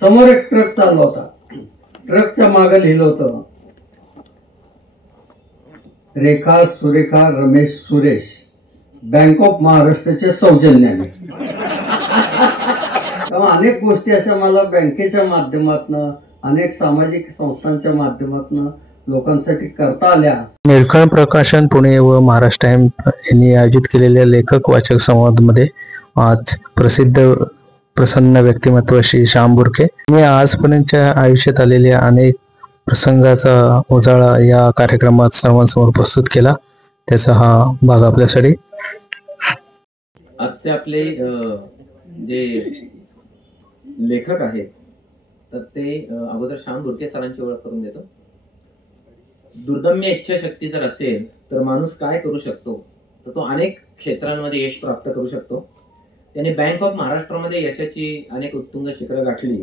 समोर एक ट्रक चालला होता. ट्रकच्या मागे लिहिलं होतं, रेखा सुरेखा रमेश सुरेश, बँक ऑफ महाराष्ट्राच्या सौजन्याने. तेव्हा अनेक गोष्टी अशा मला बँकेच्या माध्यमातून, अनेक सामाजिक संस्थांच्या माध्यमातून लोकांसाठी करता आल्या. निळकण प्रकाशन पुणे व महाराष्ट्र टाइम्स यांनी आयोजित केलेल्या लेखक वाचक संवादमध्ये आज प्रसिद्ध प्रसन्न व्यक्तिमत्व श्री श्याम बुर्के यांनी आजपर्यंतच्या आयुष्यात आलेल्या अनेक प्रसंगाचा उजाळा या कार्यक्रमात सर्वांसमोर प्रस्तुत केला. त्याचा हा भाग आपल्यासाठी. आजचे आपले जे लेखक आहेत तर ते अगोदर श्याम बुर्के सरांची ओळख करून देतो. दुर्दम्य इच्छाशक्ती जर असेल तर माणूस काय करू शकतो, तर तो अनेक क्षेत्रांमध्ये यश प्राप्त करू शकतो. त्यांनी बँक ऑफ महाराष्ट्रामध्ये यशाची अनेक उत्तुंग शिखरं गाठली.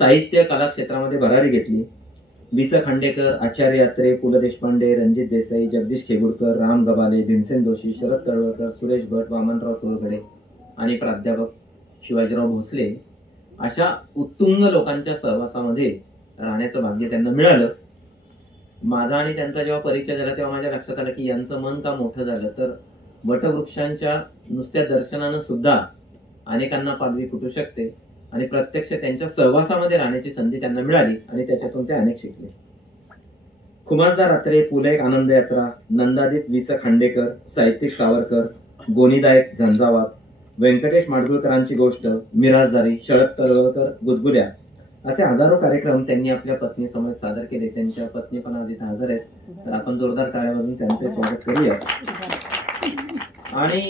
साहित्य कला क्षेत्रामध्ये भरारी घेतली. वि स खांडेकर, आचार्य अत्रे, पु ल देशपांडे, रणजित देसाई, जगदीश खेगुडकर, राम गबाले, भीमसेन जोशी, शरद तळवळकर, सुरेश भट, वामनराव चोरगडे आणि प्राध्यापक शिवाजीराव भोसले अशा उत्तुंग लोकांच्या सहवासामध्ये राहण्याचं भाग्य त्यांना मिळालं. माझा आणि त्यांचा जेव्हा परिचय झाला तेव्हा माझ्या लक्षात आलं की यांचं मन का मोठं झालं तर वटवृक्षांच्या नुसत्या दर्शनानं सुद्धा अनेकांना पालवी फुटू शकते आणि प्रत्यक्ष त्यांच्या सहवासामध्ये राहण्याची संधी त्यांना मिळाली आणि त्याच्यातून ते अनेक शिकले. खुमासदार अत्रे, पुले आनंद यात्रा, नंदादीप वि स खांडेकर, साहित्यिक सावरकर, गोनीदायक झंझावात, व्यंकटेश माडगुळकरांची गोष्ट, मिराजदारी, शरद तळवळकर, गुदगुल्या असे हजारो कार्यक्रम त्यांनी आपल्या पत्नी समोर सादर केले. त्यांच्या पत्नी पण आज इथे हजर आहेत, तर आपण जोरदार टाळ्या वाजवून त्यांचे स्वागत करूया. आणि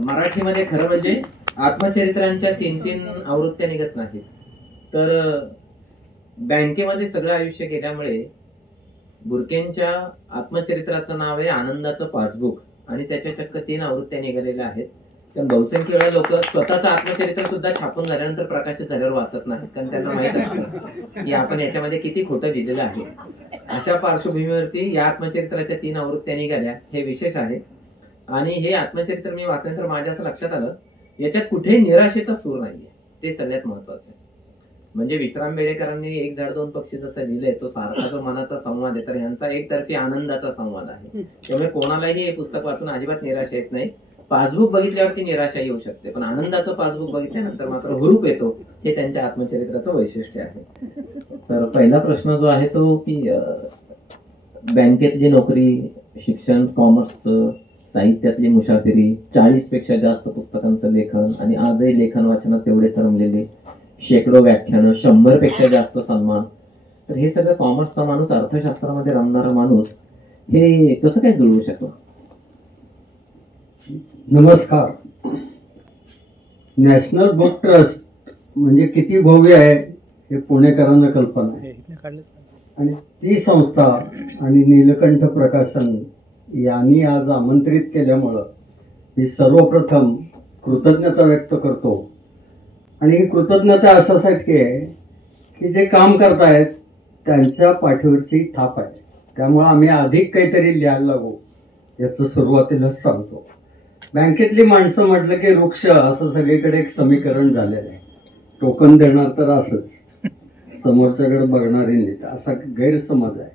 मराठीमध्ये खरं म्हणजे आत्मचरित्रांच्या 3-3 आवृत्त्या निघत नाहीत. तर बँकेमध्ये सगळं आयुष्य गेल्यामुळे बुर्केंच्या आत्मचरित्राचं नाव आहे आनंदाचं पासबुक आणि त्याच्या चक्क 3 आवृत्त्या निघालेल्या आहेत. कारण बहुसंख्य वेळा लोक स्वतःचं आत्मचरित्र सुद्धा छापून झाल्यानंतर प्रकाशित झाल्यावर वाचत नाहीत, कारण त्यांना माहित असतं की आपण याच्यामध्ये किती खोटं दिलेलं आहे. अशा पार्श्वभूमीवरती या आत्मचरित्राच्या 3 आवृत्त्या निघाल्या, हे विशेष आहे. आणि हे आत्मचरित्र मी वाचल्यानंतर माझ्या असं लक्षात आलं, याच्यात कुठेही निराशेचा सूर नाहीये, ते सगळ्यात महत्वाचं आहे. म्हणजे विश्राम बेडेकरांनी एक झाड दोन पक्षी जसं लिहिलंय, तो सारखा जो मनाचा संवाद आहे, तर ह्यांचा एकतर्फी आनंदाचा संवाद आहे. त्यामुळे कोणालाही हे पुस्तक वाचून अजिबात निराशा येत नाही. पासबुक बघितल्यावरती निराशा येऊ शकते, पण आनंदाचं पासबुक बघितल्यानंतर मात्र हुरूप येतो. हे त्यांच्या आत्मचरित्राचं वैशिष्ट्य आहे. तर पहिला प्रश्न जो आहे तो की बँकेतली नोकरी, शिक्षण, कॉमर्सचं, साहित्यातली मुसाफिरी, 40 पेक्षा जास्त पुस्तकांचं लेखन आणि आजही लेखन वाचनात तेवढेच रमलेले, शेकडो व्याख्यानं, 100 पेक्षा जास्त सन्मान. तर हे सगळं कॉमर्सचा माणूस, अर्थशास्त्रामध्ये रमणारा माणूस हे कसं काय जुळवू शकतो? नमस्कार. नॅशनल बुक ट्रस्ट म्हणजे किती भव्य आहे हे पुणेकरांना कल्पना आहे. आणि ती संस्था आणि नीलकंठ प्रकाशन यांनी आज आमंत्रित केल्यामुळं मी सर्वप्रथम कृतज्ञता व्यक्त करतो. आणि ही कृतज्ञता अशासाठी आहे की जे काम करतायत त्यांच्या पाठीवरची थाप आहे. त्यामुळं आम्ही अधिक काहीतरी लिहायला लागू याचं सुरुवातीलाच सांगतो. बँकेतली माणसं म्हटलं की वृक्ष असं सगळीकडे एक समीकरण झालेलं आहे. टोकन देणार तर असंच, समोरच्याकडे बघणारी नाही, असा गैरसमज आहे.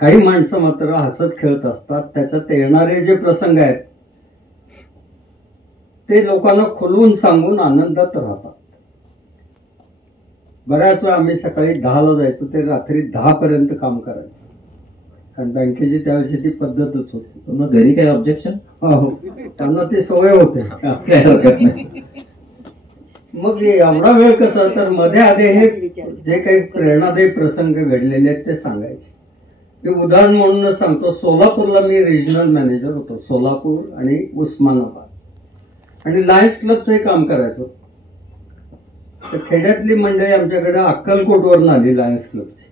काही माणसं मात्र हसत खेळत असतात. त्याच्यात येणारे जे प्रसंग आहेत ते लोकांना खुलवून सांगून आनंदात राहतात. बऱ्याच वेळा आम्ही सकाळी 10ला जायचो, ते रात्री 10 पर्यंत काम करायचं, कारण बँकेची त्यावेळेची ती पद्धतच होती. मग घरी काही ऑब्जेक्शन? हो, त्यांना ती सवय होते. काही हरकत नाही. मग एवढा वेळ कसं, तर मध्ये आधी हे जे काही प्रेरणादायी प्रसंग घडलेले आहेत ते सांगायचे. मी उदाहरण म्हणूनच सांगतो. सोलापूरला मी रिजनल मॅनेजर होतो, सोलापूर आणि उस्मानाबाद, आणि लायन्स क्लबचंही काम करायचो. तर खेड्यातली मंडळी आमच्याकडे अक्कलकोटवरून आली लायन्स क्लबची,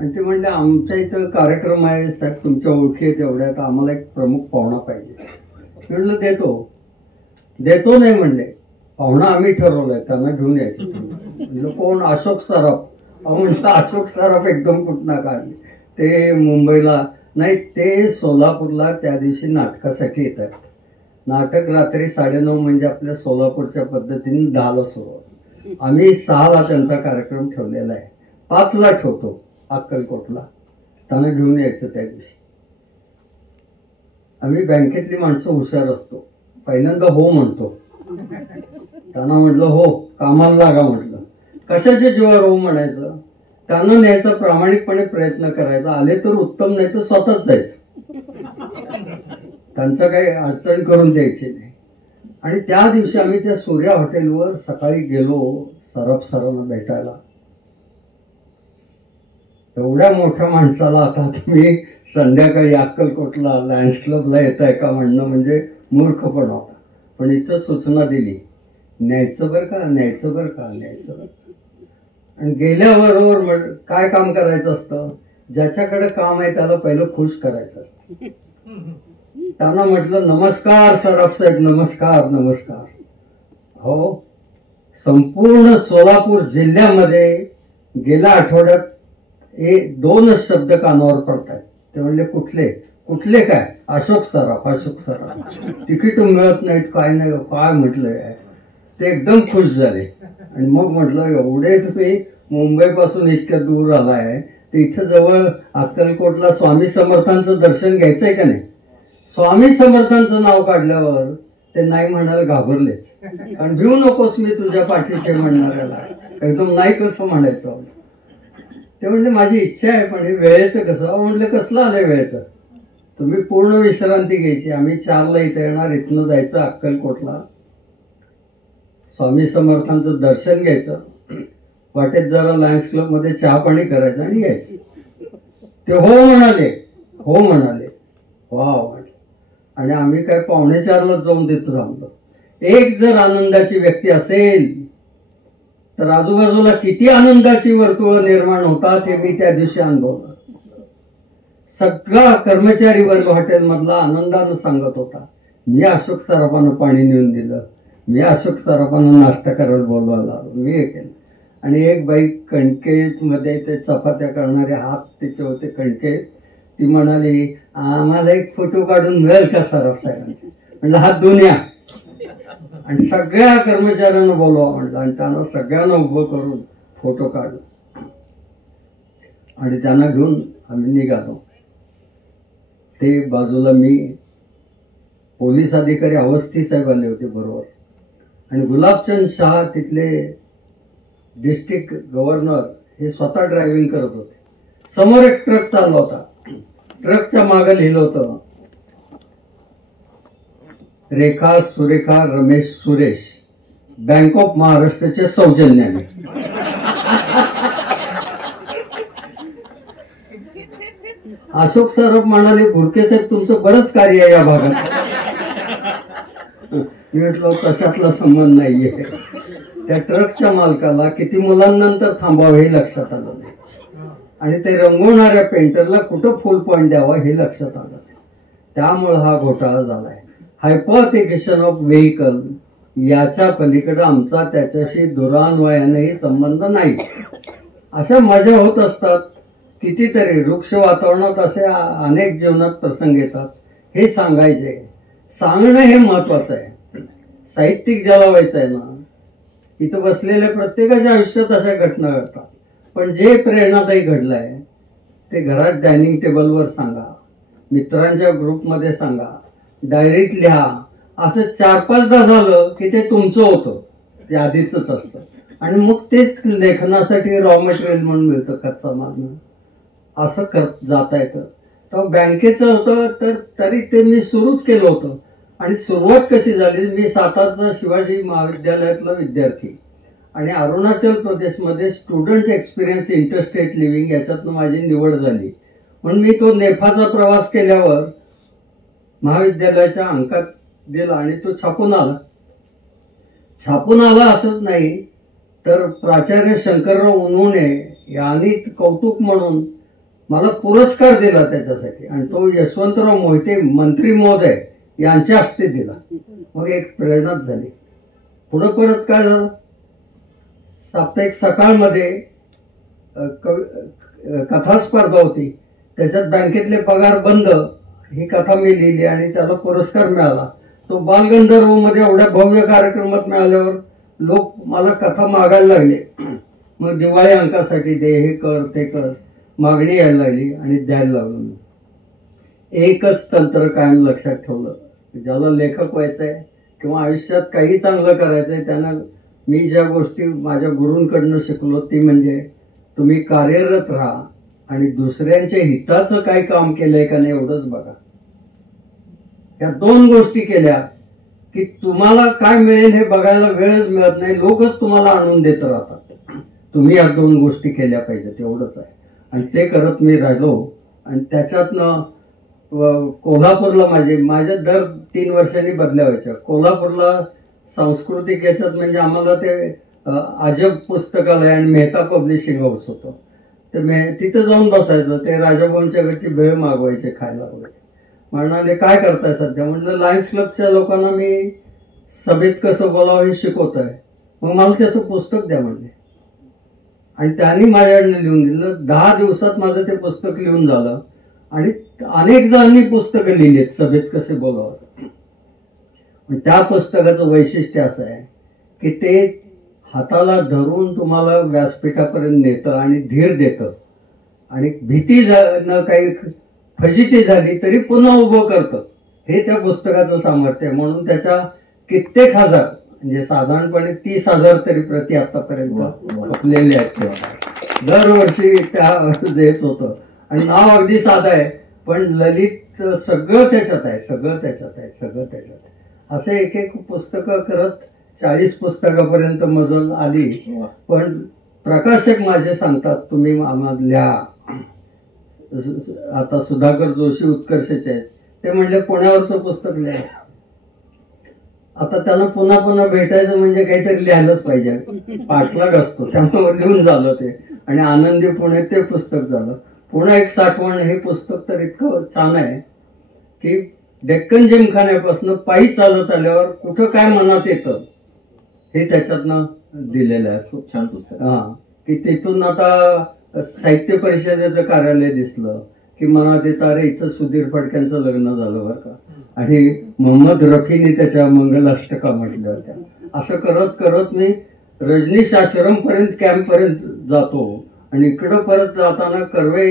आणि ते म्हणले आमच्या इथं कार्यक्रम आहे साहेब, तुमच्या ओळखी आहेत एवढ्या, तर आम्हाला एक प्रमुख पाहुणा पाहिजे. म्हणलं देतो नाही म्हणले. पाहुणा आम्ही ठरवलंय, त्यांना घेऊन यायचं. म्हणलं कोण? अशोक सराफ. म्हणलं अशोक सराफ एकदम कुठनं काढले? ते मुंबईला नाही, ते सोलापूरला त्या दिवशी नाटकासाठी येत आहेत. नाटक रात्री 9:30 म्हणजे आपल्या सोलापूरच्या पद्धतीने 10ला सुरू होतं. आम्ही 6ला त्यांचा कार्यक्रम ठेवलेला आहे, 5ला ठेवतो अक्कलकोटला. त्यांना घेऊन यायचं त्या दिवशी. आम्ही बँकेतली माणसं हुशार असतो. पहिल्यांदा हो म्हणतो. त्यांना म्हटलं हो कामाला लागा म्हटलं. कशाच्या जीवावर हो म्हणायचं? त्यांना न्यायचा प्रामाणिकपणे प्रयत्न करायचा. आले तर उत्तम, नाही तर स्वतःच जायचं. त्यांचं काही अडचण करून द्यायची नाही. आणि त्या दिवशी आम्ही त्या सूर्या हॉटेलवर सकाळी गेलो सराफ सरांना भेटायला. एवढ्या मोठ्या माणसाला आता तुम्ही संध्याकाळी अक्कलकोटला लायन्स क्लबला येताय का म्हणणं म्हणजे मूर्खपणा होता. पण इथं सूचना दिली, न्यायचं बरं का, न्यायचं बरं का, न्यायचं बरं का. आणि गेल्याबरोबर काय काम करायचं असतं? ज्याच्याकडे काम आहे त्याला पहिलं खुश करायचं असतं. त्यांना म्हटलं नमस्कार सराफ साहेब, नमस्कार नमस्कार. हो, संपूर्ण सोलापूर जिल्ह्यामध्ये गेल्या आठवड्यात 2च शब्द कानावर पडतात. ते म्हणले कुठले कुठले? काय? अशोक सराफ, अशोक सराफ. तिकीट मिळत नाहीत, काय नाही, काय म्हटलंय. ते एकदम खुश झाले. आणि मग म्हटलं एवढेच मी मुंबईपासून इतक्या दूर आलाय, तर इथं जवळ अक्कलकोटला स्वामी समर्थांचं दर्शन घ्यायचंय का नाही? स्वामी समर्थांचं नाव काढल्यावर ते नाही म्हणायला घाबरलेच. कारण भिऊ नकोस, मी तुझ्या पाठीशी म्हणणाऱ्याला एकदम नाही कसं म्हणायचं. ते म्हणले माझी इच्छा आहे, पण हे वेळेचं कसं? म्हटलं कसलं आलंय वेळेचं? तुम्ही पूर्ण विश्रांती घ्यायची. आम्ही 4ला इथं येणार, इथनं जायचं अक्कलकोटला, स्वामी समर्थांचं दर्शन घ्यायचं, वाटेत जरा लायन्स क्लबमध्ये चहा पाणी करायचं आणि यायचं. ते हो म्हणाले, हो म्हणाले. वा. आणि आम्ही काय 3:45लाच जाऊन तिथं थांबलो. एक जर आनंदाची व्यक्ती असेल तर आजूबाजूला किती आनंदाची वर्तुळ निर्माण होतात हे मी त्या दिवशी अनुभवलं. सगळा कर्मचारी वर्ग हॉटेलमधला आनंदानं सांगत होता, मी अशोक सराफांना पाणी नेऊन दिलं, मी अशोक सराफांना नाश्ता करायला बोलवायला आलो, मी हे केलं. आणि एक बाई कणकेमध्ये ते चपात्या करणारे हात तिचे होते कणकेत, ती म्हणाली आम्हाला एक फोटो काढून मिळेल का सराफ साहेबांचे? म्हटलं हात धुवून या. आणि सगळ्या कर्मचाऱ्यांना बोलवा म्हटलं. आणि त्यांना सगळ्यांना उभं करून फोटो काढला. आणि त्यांना घेऊन आम्ही निघालो. ते बाजूला मी, पोलीस अधिकारी अवस्थी साहेब आले होते बरोबर, आणि गुलाबचंद शाह तिथले डिस्ट्रिक्ट गव्हर्नर हे स्वतः ड्रायव्हिंग करत होते. समोर एक ट्रक चालला होता. ट्रकच्या मागे लिहिलं होतं रेखा सुरेखा रमेश सुरेश, बँक ऑफ महाराष्ट्राच्या सौजन्याने. अशोक सराफ म्हणाले भुरके साहेब तुमचं बरंच कार्य आहे या भागात. मी म्हटलं तशातला संबंध नाहीये. त्या ट्रकच्या मालकाला किती मुलांनंतर थांबावं हे लक्षात आलं नाही, आणि ते रंगवणाऱ्या पेंटरला कुठं फुल पॉइंट द्यावा हे लक्षात आलं नाही. त्यामुळे हा घोटाळा झालाय. हायपोथेकेशन ऑफ व्हेकल याच्या पलीकडे आमचा त्याच्याशी दुरान्वयानेही संबंध नाही. अशा मजा होत असतात कितीतरी. वृक्ष वातावरणात असे अनेक जीवनात प्रसंग येतात. हे सांगायचे, सांगणं हे महत्वाचं आहे. साहित्यिक ज्याला व्हायचं आहे ना, इथं बसलेल्या प्रत्येकाच्या आयुष्यात अशा घटना घडतात. पण जे प्रेरणादायी घडलंय ते घरात डायनिंग टेबलवर सांगा, मित्रांच्या ग्रुपमध्ये सांगा, डायरीत लिहा. असं 4-5दा झालं की ते तुमचं होतं, ते आधीच असतं. आणि मग तेच लेखनासाठी रॉ मटेरियल म्हणून मिळतं, कच्चा माल. असं करत जाता येतं. तर बँकेचं होतं तर तरी ते मी सुरूच केलं होतं. आणि सुरुवात कशी झाली, मी सातारचा शिवाजी महाविद्यालयातला विद्यार्थी, आणि अरुणाचल प्रदेशमध्ये स्टुडंट एक्सपिरियन्स इंटरस्टेट लिव्हिंग याच्यातनं माझी निवड झाली. म्हणून मी तो नेफाचा प्रवास केल्यावर महाविद्यालयाच्या अंकात दिला आणि तो छापून आला. असंच नाही तर प्राचार्य शंकरराव उन्होने यांनी कौतुक म्हणून मला पुरस्कार दिला त्याच्यासाठी, आणि तो यशवंतराव मोहिते मंत्री महोदय यांच्या हस्ते दिला. मग एक प्रेरणाच झाली. पुढं परत काय झालं, साप्ताहिक सकाळमध्ये कथा स्पर्धा होती, त्याच्यात बँकेतले पगार बंद ही कथा मी लिहिली आणि त्याला पुरस्कार मिळाला. तो बालगंधर्व मध्ये एवढ्या भव्य कार्यक्रमात मिळाल्यावर लोक मला कथा मागायला लागले. मग दिवाळी अंकासाठी दे, हे कर ते कर, मागणी यायला लागली आणि द्यायला लागलो मी. एकच तंत्र कायम लक्षात ठेवलं, ज्याला लेखक व्हायचंय किंवा आयुष्यात काही चांगलं करायचंय त्यांना मी ज्या गोष्टी माझ्या गुरूंकडनं शिकलो ती म्हणजे तुम्ही कार्यरत राहा आणि दुसऱ्यांच्या हिताचं काय काम केलंय का नाही एवढंच बघा. या दोन गोष्टी केल्या की तुम्हाला काय मिळेल हे बघायला वेळच मिळत नाही, लोकच तुम्हाला आणून देत राहतात. तुम्ही या दोन गोष्टी केल्या पाहिजेत एवढंच आहे. आणि ते करत मी राहिलो आणि त्याच्यातनं कोल्हापूरला माझ्या दर 3 वर्षांनी बदल्या व्हायच्या. कोल्हापूरला सांस्कृतिक याच्यात म्हणजे आम्हाला ते अजब पुस्तकालय आणि मेहता पब्लिशिंग हाऊस होतं. तर तिथं जाऊन बसायचं. ते राजाभाऊंच्या घरची भेळ मागवायचे खायला वगैरे. म्हणाले काय करताय सध्या? म्हटलं लायन्स क्लबच्या लोकांना मी सभेत कसं बोलावं हे शिकवतोय, मग मला त्याचं पुस्तक द्या म्हणले. आणि त्यांनी माझ्याकडनं लिहून दिलं. 10 दिवसात माझं ते पुस्तक लिहून झालं आणि अनेक जणांनी पुस्तकं लिहिलीत सभेत कसे बोलावं. त्या पुस्तकाचं वैशिष्ट्य असं आहे की ते हाताला धरून तुम्हाला व्यासपीठापर्यंत नेतं आणि धीर देतं आणि भीती न काही फजिती झाली तरी पुन्हा उभं करतं. हे त्या पुस्तकाचं सामर्थ्य आहे. म्हणून त्याच्या कित्येक हजार म्हणजे साधारणपणे 30,000 तरी प्रति आतापर्यंत छापलेले आहेत. दरवर्षी त्या देत होतं. आणि नाव अगदी साधं आहे पण ललित सगळं त्याच्यात आहे, सगळं त्याच्यात आहे, सगळं त्याच्यात आहे. असे एक एक पुस्तकं करत 40 पुस्तकापर्यंत मजल आली. पण प्रकाशक माझे सांगतात तुम्ही आम्हाला लिहा. आता सुधाकर जोशी उत्कर्षाचे आहेत, ते म्हणले पुण्यावरचं पुस्तक लिहा. आता त्यांना पुन्हा पुन्हा भेटायचं म्हणजे काहीतरी लिहायलाच पाहिजे, पाठलाग असतो. त्यामुळे लिहून झालं ते. आणि आनंदी पुणे ते पुस्तक झालं. पुन्हा एक साठवण हे पुस्तक तर इतकं छान आहे की डेक्कन जिमखान्यापासून पायी चालत आल्यावर कुठं काय मनात येतं हे त्याच्यातनं दिलेलं आहे. खूप छान पुस्तक. की तिथून आता साहित्य परिषदेचं कार्यालय दिसलं की मनात येतं अरे इथं सुधीर फडक्यांचं लग्न झालं बरं का, आणि मोहम्मद रफीने त्याच्या मंगलाष्टका म्हटल्या होत्या. असं करत करत मी रजनीश आश्रम पर्यंत कॅम्प पर्यंत जातो. आणि इकडं परत जाताना कर्वे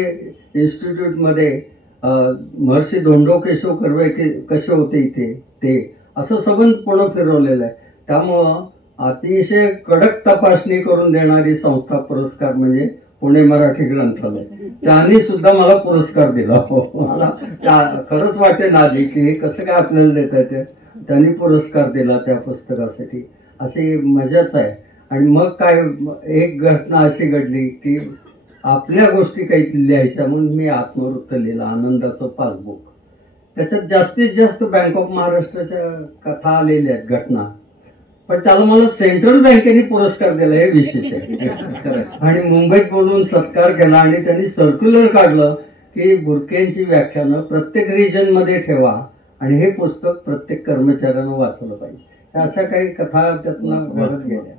इन्स्टिट्यूटमध्ये महर्षी धोंडो केशव कर्वे कसे होते इथे ते असं सगळं पुढं फिरवलेलं आहे. त्यामुळं अतिशय कडक तपासणी करून देणारी संस्था पुरस्कार म्हणजे पुणे मराठी ग्रंथालय. त्यांनी सुद्धा मला पुरस्कार दिला. मला खरंच वाटेल आधी की हे कसं काय आपल्याला देता येते. त्यांनी पुरस्कार दिला त्या पुस्तकासाठी. अशी मजाच आहे. आणि मग काय एक घटना अशी घडली की आपल्या गोष्टी काही लिहायच्या म्हणून मी आत्मवृत्त लिहिला, आनंदाचं पासबुक. त्याच्यात जास्तीत जास्त बँक ऑफ महाराष्ट्राच्या कथा आलेल्या आहेत, घटना. पण त्याला मला सेंट्रल बँकेने पुरस्कार दिला हे विशेष आहे. आणि मुंबईत बोलून सत्कार केला आणि त्यांनी सर्क्युलर काढलं की बुरकेंची व्याख्यानं प्रत्येक रिजन मध्ये ठेवा आणि हे पुस्तक प्रत्येक कर्मचाऱ्यानं वाचलं पाहिजे. अशा काही कथा त्यातनं घडत गेल्या.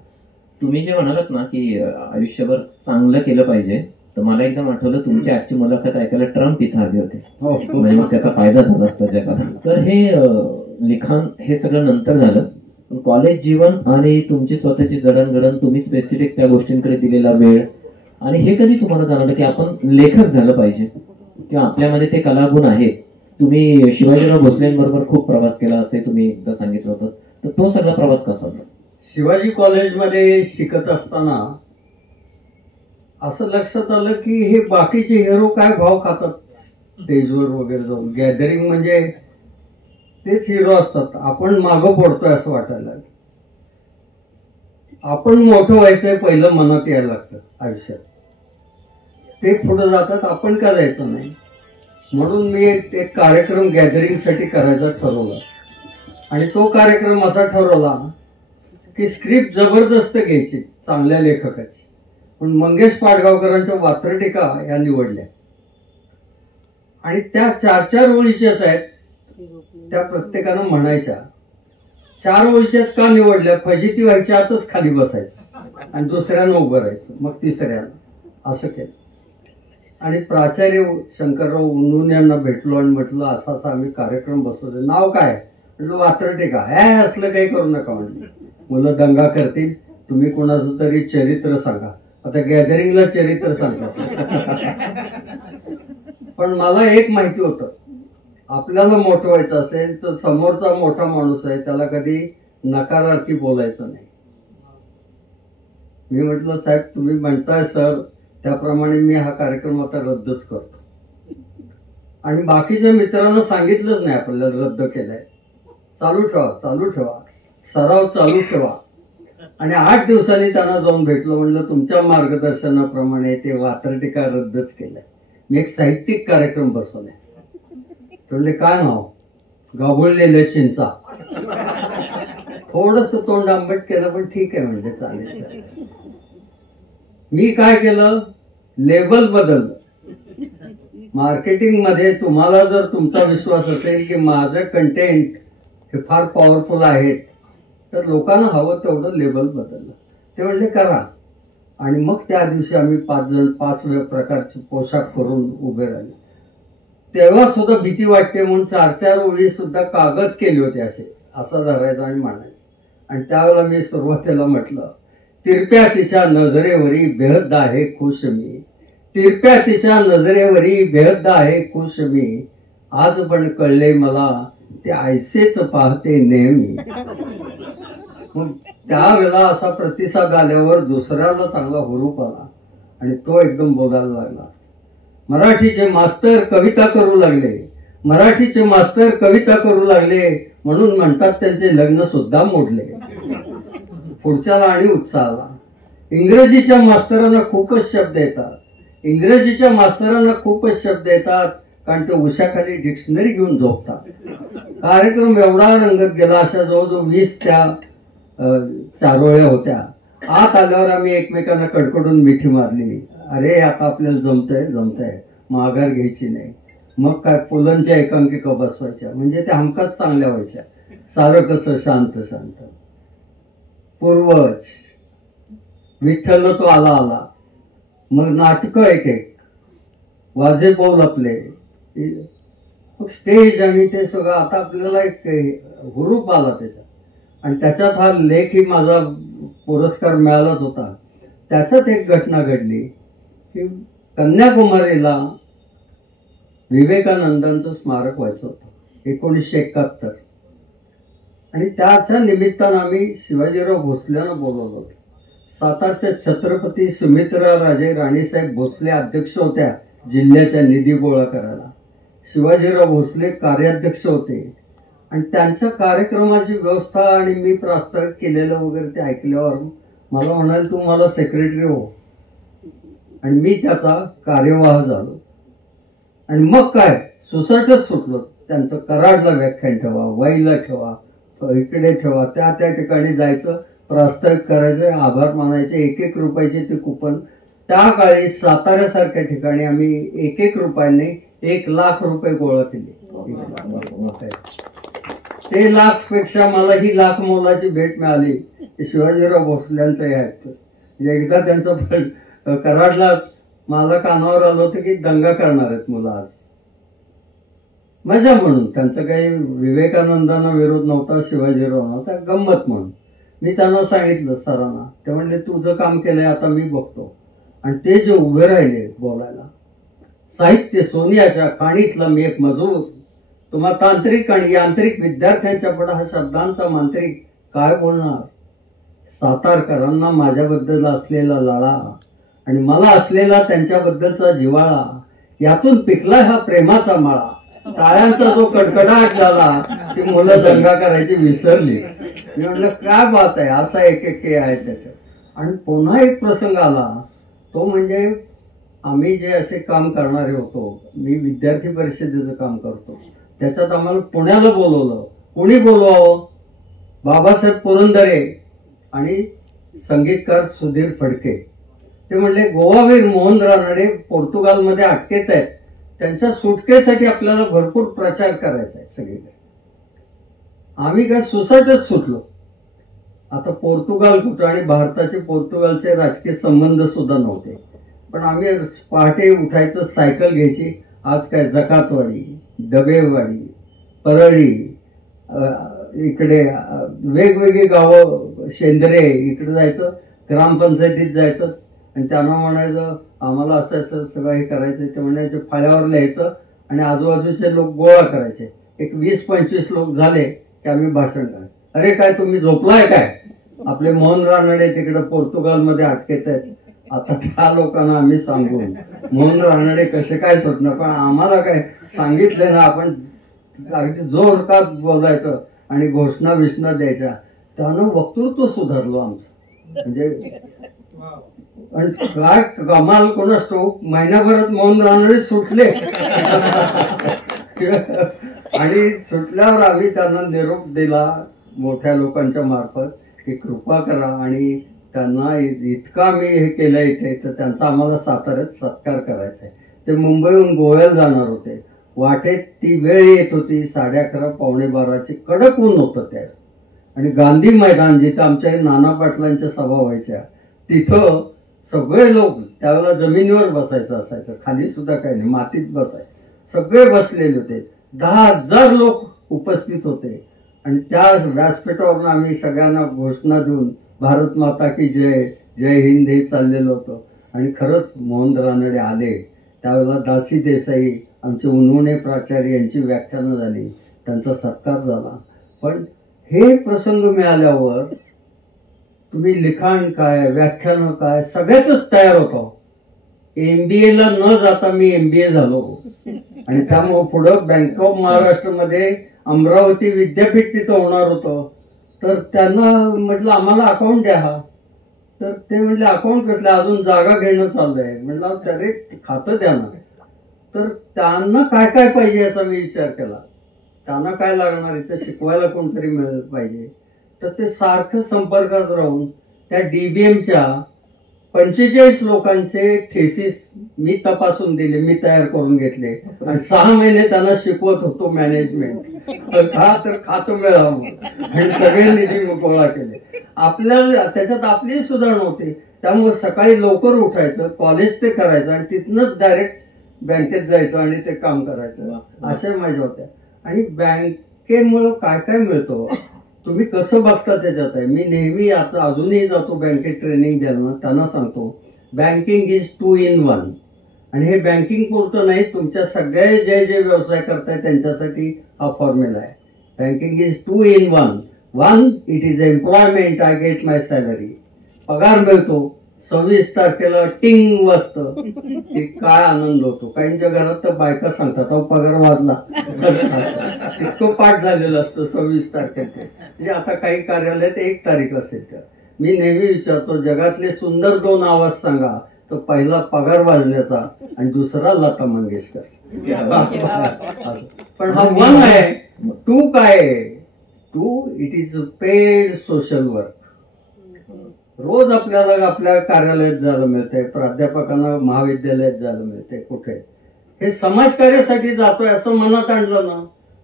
तुम्ही जे म्हणालात ना की आयुष्यभर चांगलं केलं पाहिजे, तर मला एकदम आठवलं तुमची आजची मुलाखत ऐकायला ट्रम्प इथं आले होते. म्हणजे मग त्याचा फायदा झाला असता जगाला. सर हे लिखाण हे सगळं नंतर झालं, पण कॉलेज जीवन आणि तुमची स्वतःची जडणघडण, तुम्ही स्पेसिफिक त्या गोष्टींकडे दिलेला वेळ, आणि हे कधी तुम्हाला जाणवलं की आपण लेखक झालं पाहिजे किंवा आपल्यामध्ये ते कलागुण आहेत? तुम्ही शिवाजीराव भोसलेंबरोबर खूप प्रवास केला असे तुम्ही एकदा सांगितलं होतं, तर तो सगळा प्रवास कसा होता? शिवाजी कॉलेजमध्ये शिकत असताना असं लक्षात आलं की हे बाकीचे हिरो काय भाव खातात स्टेजवर वगैरे जाऊन. गॅदरिंग म्हणजे तेच हिरो असतात, आपण मागं पडतोय असं वाटायला लागलं. आपण मोठं व्हायचंय पहिलं मनात यायला लागतं आयुष्यात. ते पुढे जातात, आपण का जायचं नाही. म्हणून मी एक कार्यक्रम गॅदरिंगसाठी करायचा ठरवला. आणि तो कार्यक्रम असा ठरवला की स्क्रिप्ट जबरदस्त घ्यायची चांगल्या लेखकाची. पण मंगेश पाडगावकरांच्या वात्रटिका या निवडल्या आणि त्या 4-4 ओळीच्याच आहेत. त्या प्रत्येकानं म्हणायच्या. 4 ओळीच्याच का निवडल्या? फजिती व्हायच्या आतच खाली बसायचं आणि दुसऱ्यानं उभं राहायचं, मग तिसऱ्यानं. असं केलं. आणि प्राचार्य शंकरराव उन्नून यांना भेटलो आणि म्हटलं असा आम्ही कार्यक्रम बसवतो, नाव काय? म्हटलं वात्रटिका. हे असलं काही करू नका म्हणलं. मुलं दंगा करतील, तुम्ही कोणाचं तरी चरित्र सांगा. आता गॅदरिंगला चरित्र सांगा. पण मला एक माहिती होतं, आपल्याला मोठं व्हायचं असेल तर समोरचा मोठा माणूस आहे त्याला कधी नकारार्थी बोलायचं नाही. मी म्हटलं साहेब तुम्ही म्हणताय सर, त्याप्रमाणे मी हा कार्यक्रम आता रद्दच करतो. आणि बाकीच्या मित्रांना सांगितलंच नाही आपल्याला रद्द केलाय. चालू ठेवा, चालू ठेवा, सराव चालू ठेवा. आणि 8 दिवसांनी त्यांना जाऊन भेटलो, म्हणलं तुमच्या मार्गदर्शनाप्रमाणे ते वात्रटिका रद्दच केलंय. मी एक साहित्यिक कार्यक्रम बसवलाय. म्हणले काय नाव? गाभुळलेल्या चिंचा. थोडस तोंड आंबट केलं पण ठीक आहे म्हणजे चालेल. मी काय केलं, लेबल बदललं. मार्केटिंग मध्ये तुम्हाला जर तुमचा विश्वास असेल की माझं कंटेंट हे फार पॉवरफुल आहेत तर लोकांना हवं तेवढं लेबल बदललं. ते म्हणले करा. आणि मग त्या दिवशी आम्ही 5 जण 5 प्रकारचे पोशाख करून उभे राहिले. तेव्हा सुद्धा भीती वाटते म्हणून 4-4 ओळी सुद्धा कागद केले होते, असा धरायचा आणि मांडायचा. आणि त्यावेळेला मी सुरुवातीला म्हटलं, तिरप्या तिच्या नजरेवरी बेहद्द आहे खुश मी, तिरप्या तिच्या नजरेवरी बेहद्द आहे खुश मी, आज पण कळले मला ते ऐसेच पाहते नेहमी. मग त्यावेळेला असा प्रतिसाद आल्यावर दुसऱ्याला चांगला हुरूप आला आणि तो एकदम बोलायला लागला. मराठीचे मास्तर कविता करू लागले, मराठीचे मास्तर कविता करू लागले म्हणून म्हणतात त्यांचे लग्न सुद्धा मोडले. पुढच्याला आणि उत्साह आला. इंग्रजीच्या मास्तरांना खूपच शब्द येतात, इंग्रजीच्या मास्तरांना खूपच शब्द येतात कारण ते उशाखाली डिक्शनरी घेऊन झोपतात. कार्यक्रम एवढा रंगत गेला. अशा जवळजवळ 20 त्या चारोळ्या होत्या. आत आल्यावर आम्ही एकमेकांना कडकडून मिठी मारली. अरे आता आपल्याला जमतंय, माघार घ्यायची नाही. मग काय पुलंच्या एकांकिका बसवायच्या म्हणजे त्या हमखास चांगल्या व्हायच्या. सारं कसं शांत शांत, पूर्वज, विठ्ठल तो आला आला. मग नाटकं एक वाजे बोल आपले, मग स्टेज आणि ते सगळं. आता आपल्याला एक हुरूप आला त्याच्यात. आणि त्याच्यात हा लेखही माझा पुरस्कार मिळालाच होता. त्याच्यात एक घटना घडली की कन्याकुमारीला विवेकानंदांचं स्मारक व्हायचं होतं 1971. आणि त्याच्या निमित्तानं आम्ही शिवाजीराव भोसलेंना बोलवलं होतं. सातारच्या छत्रपती सुमित्राराजे राणीसाहेब भोसले अध्यक्ष होत्या जिल्ह्याच्या निधी गोळा करायला. शिवाजीराव भोसले कार्याध्यक्ष होते. आणि त्यांच्या कार्यक्रमाची व्यवस्था आणि मी प्रास्ताविक केलेलं वगैरे ते ऐकल्यावर मला म्हणाले तू मला सेक्रेटरी हो. आणि मी त्याचा कार्यवाह झालो. आणि मग काय सुसाटच सुटलो. त्यांचं कराडला व्याख्यान ठेवा, वाईला ठेवा, इकडे ठेवा, त्या ठिकाणी जायचं, प्रास्ताविक करायचं, आभार मानायचे. 1-1 रुपयाचे ते कुपन. त्या काळी साताऱ्यासारख्या ठिकाणी आम्ही 1-1 रुपयांनी 1 लाख रुपये गोळा केले. ते लाखपेक्षा मला ही लाख मोलाची भेट मिळाली की शिवाजीराव भोसल्यांचं हे ऐकतं. एकदा त्यांचं कराडलाच मला कानावर आलं होतं की दंगा करणार आहेत मुलं आज. मजा म्हणून, त्यांचं काही विवेकानंदांना विरोध नव्हता, शिवाजीराव नव्हता, गंमत म्हणून. मी त्यांना सांगितलं सरांना. ते म्हणले तुझं काम केलंय आता मी बघतो. आणि ते जे उभे राहिले बोलायला, साहित्य सोनियाच्या खाणीतला मी एक मजूर, तुम्हा तांत्रिक आणि यांत्रिक विद्यार्थ्यांच्या पुढे हा शब्दांचा मांत्रिक काय बोलणार. सातारकरांना माझ्याबद्दल असलेला लाळा आणि मला असलेला त्यांच्याबद्दलचा जिव्हाळा, यातून पिकला हा प्रेमाचा माळा. टाळ्यांचा जो कडकडाट झाला ती मुलं दंगा करायची विसरली. मी म्हटलं काय बात आहे, असा एक आहे त्याच्यात. आणि पुन्हा एक प्रसंग आला, तो म्हणजे आम्ही जे असे काम करणारे होतो, मी विद्यार्थी परिषदेचं काम करतो, त्याच्यात आम्हाला पुण्याला बोलवलं. कोणी बोलवावं? बाबासाहेब पुरंदरे आणि संगीतकार सुधीर फडके. ते म्हणले गोवावीर मोहन रानडे पोर्तुगालमध्ये अटकेत आहेत, त्यांच्या सुटकेसाठी आपल्याला भरपूर प्रचार करायचा आहे सगळीकडे. आम्ही काय सुसाटच सुटलो. आता पोर्तुगाल कुठं आणि भारताचे पोर्तुगालचे राजकीय संबंध सुद्धा नव्हते. पण आम्ही पहाटे उठायचं, सायकल घ्यायची. आज काय जकातवाडी, डबेवाडी, परळी, इकडे वेगवेगळी गावं, शेंद्रे इकडे जायचं, ग्रामपंचायतीत जायचं आणि त्यांना म्हणायचं आम्हाला असं असं सगळं हे करायचं. ते म्हणायचे फळ्यावर लिहायचं आणि आजूबाजूचे लोक गोळा करायचे. एक 20-25 लोक झाले की आम्ही भाषण करायचं. अरे काय तुम्ही झोपलाय काय? आपले मोहन रानडे तिकडे पोर्तुगालमध्ये अटकेत आहेत. आता त्या लोकांना आम्ही सांगून मोहन रानडे कसे काय सुटणार, पण आम्हाला काय सांगितलं ना, आपण अगदी जोरकात बोलायचं आणि घोषणा विषणा द्यायच्या. त्यानं वक्तृत्व सुधारलो आमचं. म्हणजे आणि काय कमाल कोणास ठाऊक, महिन्याभरात मोहन रानडे सुटले. आणि सुटल्यावर आम्ही त्यांना निरोप दिला मोठ्या लोकांच्या मार्फत की कृपा करा, आणि त्यांना इतका मी हे केलं इथे, तर त्यांचा आम्हाला साताऱ्यात सत्कार करायचा आहे. ते मुंबईहून गोव्याला जाणार होते. वाटेत ती वेळ येत होती 11:30 पावणे 12ची, कडक ऊन होतं त्या. आणि गांधी मैदान जिथं आमच्या नाना पाटलांच्या सभा व्हायच्या, तिथं सगळे लोक त्यावेळेला जमिनीवर बसायचं असायचं, खाली सुद्धा काही नाही, मातीत बसायचं. सगळे बसलेले होते. 10,000 लोक उपस्थित होते. आणि त्या व्यासपीठावरून आम्ही सगळ्यांना घोषणा देऊन भारत माता की जय, जय हिंद हे चाललेलं होतं. आणि खरंच मोहन रानडे आले. त्यावेळेला दासी देसाई आमचे उन्होने प्राचार्य यांची व्याख्यानं झाली, त्यांचा सत्कार झाला. पण हे प्रसंग मिळाल्यावर तुम्ही लिखाण काय, व्याख्यानं काय, सगळ्यातच तयार होतो. MBA ला न जाता मी MBA झालो. आणि त्यामुळे पुढं बँक ऑफ महाराष्ट्रमध्ये अमरावती विद्यापीठ तिथं होणार होतं. तर त्यांना म्हटलं आम्हाला अकाउंट द्या हा. तर ते म्हटले अकाउंट कसलं, अजून जागा घेणं चाललंय. म्हटलं अरे खातं द्या ना. तर त्यांना काय काय पाहिजे याचा मी विचार केला. त्यांना काय लागणार आहे, तर शिकवायला कोणतरी मिळालं पाहिजे. तर ते सारखं संपर्कात राहून त्या DBMच्या 45 लोकांचे थेसिस मी तपासून दिले, मी तयार करून घेतले. आणि 6 महिने त्यांना शिकवत होतो मॅनेजमेंट. का तर खातं मिळावं, आणि सगळे निधी गोळा केले. आपल्याला त्याच्यात आपली सुधारणा होती. त्यामुळे सकाळी लवकर उठायचं, कॉलेज ते करायचं आणि तिथनंच डायरेक्ट बँकेत जायचं आणि ते काम करायचं. अशा माझ्या होत्या. आणि बँकेमुळं काय काय मिळतं तुम्ही कसं बघता त्याच्यात आहे. मी नेहमी आता अजूनही जातो बँकेत ट्रेनिंग द्यायला, त्यांना सांगतो बँकिंग इज 2 in 1. आणि हे बँकिंग पुरतं नाही, तुमच्या सगळे जे जे व्यवसाय करताय त्यांच्यासाठी हा फॉर्म्युला आहे. Banking is 2 in 1. 1 it is employment, I get my salary. पगार मिळतो, 26 तारखेला टिंग वाजतं की काय आनंद होतो. काहींच्या घरात तर बायका सांगतात अहो पगार वाजला. इतकं पाठ झालेलं असतं 26 तारखेला. म्हणजे आता काही कार्यालयात 1 तारीख असेल. तर मी नेहमी विचारतो जगातले सुंदर 2 आवाज सांगा, तर पहिला पगार वाजण्याचा आणि दुसरा लता मंगेशकर. पण हा 1 आहे. 2 काय आहे? 2 it is paid social work. रोज आपल्याला आपल्या कार्यालयात जायला मिळतंय, प्राध्यापकांना महाविद्यालयात जायला मिळतंय. कुठे हे समाजकार्यासाठी जातोय असं मनात आणलं ना,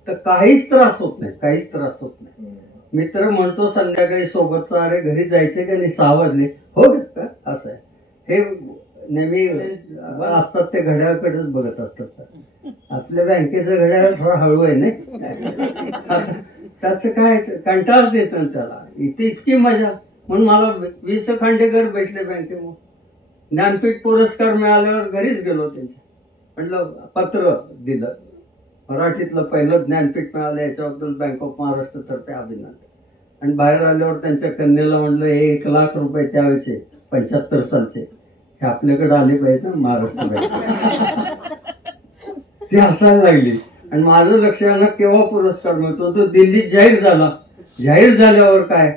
तर काहीच त्रास होत नाही, काहीच त्रास होत नाही. मित्र म्हणतो संध्याकाळी सोबतचा, अरे घरी जायचे का नाही, 6 वाजले, हो का, असं आहे. हे नेहमी असतात ते घड्याळकडेच बघत असतात. आपल्या बँकेचं घड्याळ थोडं हळू आहे नाही, त्याचं काय कंटाळच येतं ना त्याला. इथे इतकी मजा. म्हणून मला वि.स. खांडेकर भेटले बँकेमध्ये. ज्ञानपीठ पुरस्कार मिळाल्यावर घरीच गेलो त्यांच्या. म्हटलं पत्र दिलं, मराठीतलं पहिलं ज्ञानपीठ मिळालं याच्याबद्दल बँक ऑफ महाराष्ट्र तर्फे अभिनंदन. आणि बाहेर आल्यावर त्यांच्या कन्येला म्हणलं हे 1 लाख रुपये त्यावेळेचे 75 सालचे हे आपल्याकडे आले पाहिजे ना महाराष्ट्र बँक. ती हसायला लागली. आणि माझं लक्ष आलं केव्हा पुरस्कार मिळतो, तो दिल्लीत जाहीर झाला. जाहीर झाल्यावर काय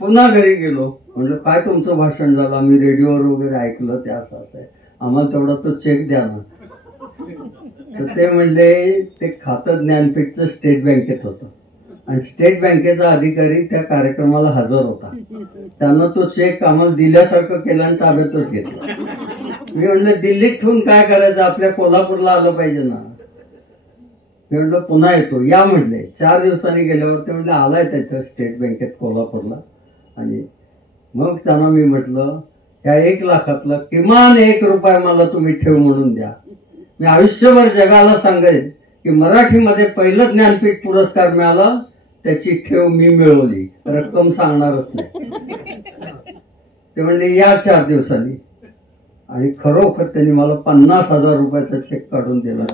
पुन्हा घरी गेलो. म्हणलं काय तुमचं भाषण झालं, आम्ही रेडिओवर वगैरे ऐकलं, ते असं असं आहे, आम्हाला तेवढा तो चेक द्या ना. तर ते म्हणले ते खातं ज्ञानपीठचं स्टेट बँकेत होतं आणि स्टेट बँकेचा अधिकारी त्या कार्यक्रमाला हजर होता. त्यानं तो चेक आम्हाला दिल्यासारखं केलं आणि ताब्यातच घेतलं. मी म्हणलं दिल्लीत ठेवून काय करायचं, आपल्या कोल्हापूरला आलं पाहिजे ना. मी म्हटलं पुन्हा येतो, या म्हटले. 4 दिवसांनी गेल्यावर ते म्हटलं आलाय त्याचं स्टेट बँकेत कोल्हापूरला. आणि मग त्यांना मी म्हटलं या 1 लाखातलं किमान 1 रुपया मला तुम्ही ठेव म्हणून द्या. मी आयुष्यभर जगाला सांगेन की मराठीमध्ये पहिलं ज्ञानपीठ पुरस्कार मिळाला त्याची ठेव मी मिळवली, रक्कम सांगणारच नाही. ते म्हणले या 4 दिवसांनी, आणि खरोखर त्यांनी मला 50,000 रुपयाचा चेक काढून दिला.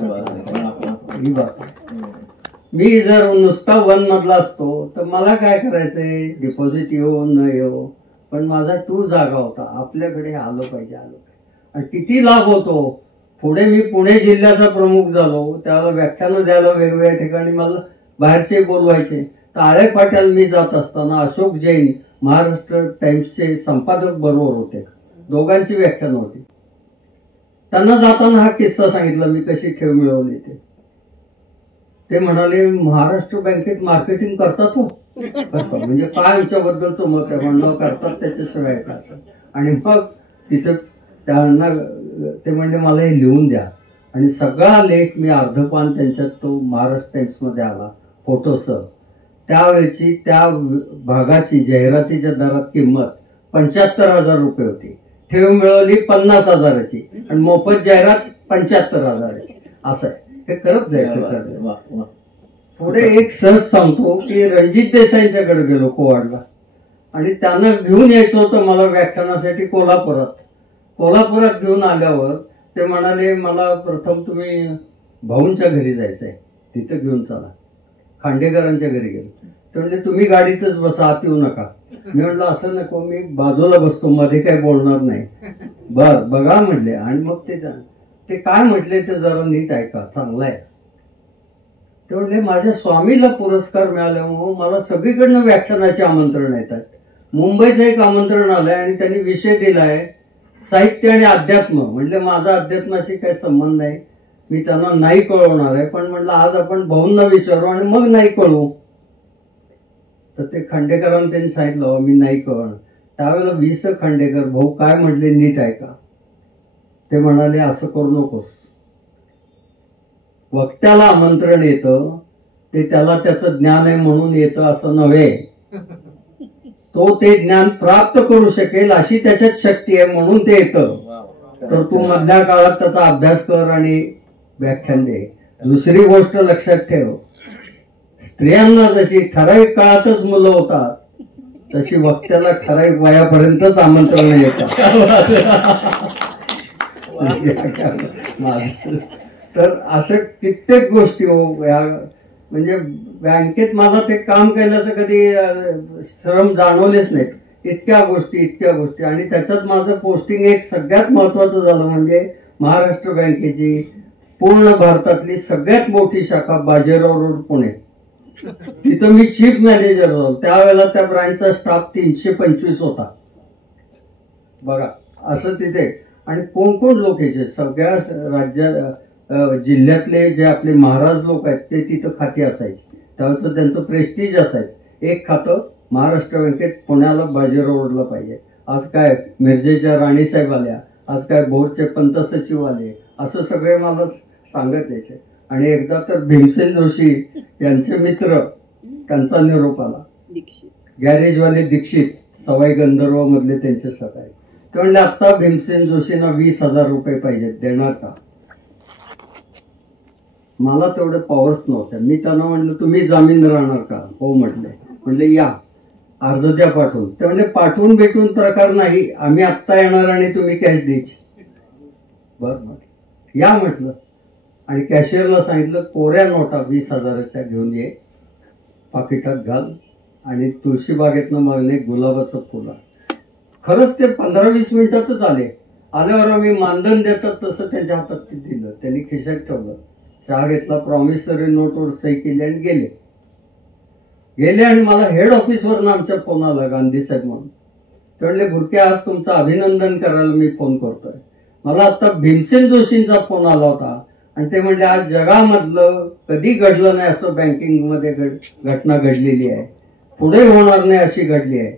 ही बात आहे. मी जर नुसता 1 मधला असतो तर मला काय करायचंय, डिपॉझिट येऊ न येऊ, पण माझा 2 जागा होता. आपल्याकडे आलं पाहिजे. आणि किती लाभ होतो. पुढे मी पुणे जिल्ह्याचा प्रमुख झालो, त्याला व्याख्यानं द्यायला वेगवेगळ्या ठिकाणी मला बाहेरचे बोलवायचे. तर आळे पाट्याला मी जात असताना अशोक जैन महाराष्ट्र टाइम्सचे संपादक बरोबर होते, दोघांची व्याख्यानं होती. त्यांना जाताना हा किस्सा सांगितला मी कशी ठेव मिळवली ते म्हणाले महाराष्ट्र बँकेत मार्केटिंग करतात हो. म्हणजे काय आमच्याबद्दलचं मत आहे. म्हणलं करतात, त्याच्याशिवाय का असं. आणि मग तिथं त्यांना ते म्हणले मला हे लिहून द्या, आणि सगळा लेख मी अर्धपान त्यांच्यात तो महाराष्ट्र टाइम्समध्ये आला फोटोसह. त्यावेळची त्या भागाची जाहिरातीच्या दरात किंमत 75,000 रुपये होती. ठेव मिळवली 50,000ची आणि मोफत जाहिरात 75,000ची. असं आहे. हे करत जायचं. पुढे एक सहज सांगतो की रणजित देसाईंच्याकडे गेलो कोवाडला, आणि त्यांना घेऊन यायचं होतं मला व्याख्यानासाठी कोल्हापुरात घेऊन आल्यावर ते म्हणाले मला प्रथम तुम्ही भाऊंच्या घरी जायचंय, तिथं घेऊन चला. खांडेकरांच्या घरी गेलो. ते म्हणजे तुम्ही गाडीतच बसा, आत येऊ नका. मी म्हटलं असं नको, मी बाजूला बसतो, मध्ये काही बोलणार नाही. बघा म्हटले. आणि मग ते काय म्हटले ते जरा नीट ऐका, चांगलं आहे. ते म्हटले माझ्या स्वामीला पुरस्कार मिळाल्यामुळे मला सगळीकडनं व्याख्यानाचे आमंत्रण येतात. मुंबईचं एक आमंत्रण आलंय आणि त्यांनी विषय दिलाय साहित्य आणि अध्यात्म. म्हटले माझा अध्यात्माशी काही संबंध नाही, मी त्यांना नाही कळवणार आहे. पण म्हटलं आज आपण भाऊंना विचारू आणि मग नाही कळवू. तर ते खांडेकरांनी त्यांनी सांगितलं मी नाही कळवणार. त्यावेळेला 20 खांडेकर भाऊ काय म्हटले नीट ऐका. ते म्हणाले असं करू नकोस, वक्त्याला आमंत्रण येतं ते त्याला त्याचं ज्ञान आहे म्हणून येतं असं नव्हे. तो ते ज्ञान प्राप्त करू शकेल अशी त्याच्यात शक्ती आहे म्हणून ते येतं. तर तू मधल्या काळात त्याचा अभ्यास कर आणि व्याख्यान दे. दुसरी गोष्ट लक्षात ठेव, स्त्रियांना जशी ठराविक काळातच मुलं होतात तशी वक्त्याला ठराविक वयापर्यंतच आमंत्रण येतात. तर असं कित्येक गोष्टी हो. म्हणजे बँकेत मला ते काम केल्याचं कधी श्रम जाणवलेच नाहीत. इतक्या गोष्टी. आणि त्याच्यात माझं पोस्टिंग एक सगळ्यात महत्वाचं झालं म्हणजे महाराष्ट्र बँकेची पूर्ण भारतातली सगळ्यात मोठी शाखा बाजीराव रोड पुणे, तिथं मी चीफ मॅनेजर होतो. त्यावेळेला त्या ब्रांचचा स्टाफ 325 होता. बघा असं तिथे. आणि कोण कोण लोक यायचे सगळ्या जिल्ह्यातले जे आपले महाराज लोक आहेत ते तिथं खाती असायचे. त्यावेळेचं त्यांचं प्रेस्टिज असायचं. एक खातं महाराष्ट्र बँकेत पुण्याला बाजीराव रोडला पाहिजे. आज काय मिरजेच्या राणीसाहेब आल्या, आज काय भोरचे पंत सचिव आले, असं सगळे मला सांगत यायचे. आणि एकदा तर भीमसेन जोशी यांचे मित्र, त्यांचा निरोप आला, गॅरेजवाले दीक्षित सवाई गंधर्व मधले त्यांचे सकाळी. ते म्हणले आता भीमसेन जोशींना 20,000 रुपये पाहिजेत, देणार का? मला तेवढे पॉवर्स नव्हत्या. मी त्यांना म्हटलं तुम्ही जामीन राहणार का? हो म्हटले. म्हणले या अर्ज द्या पाठवून. ते म्हणले पाठवून भेटून प्रकार नाही, आम्ही आत्ता येणार आणि तुम्ही कॅश द्यायची. बरं या म्हटलं. आणि कॅशियरला सांगितलं कोऱ्या नोटा 20,000च्या घेऊन ये, पाकिटात घाल आणि तुळशीबागेतनं मागणे गुलाबाचं फुल. खरंच ते 15-20 मिनिटातच आले. आल्यावर आम्ही मानधन देतात तसं त्यांच्या हातात ते दिलं. त्यांनी खिशात ठेवलं, चहा घेतला, प्रॉमिसरी नोटवर सही केली आणि गेले. आणि मला हेड ऑफिसवरनं आमच्या फोन आला, गांधी साहेब म्हणून. ते म्हणले भुरके आज तुमचं अभिनंदन करायला मी फोन करतोय. मला आता भीमसेन जोशींचा फोन आला होता आणि ते म्हणले आज जगामधलं कधी घडलं नाही असं बँकिंग मध्ये घटना घडलेली आहे, पुढे होणार नाही अशी घडली आहे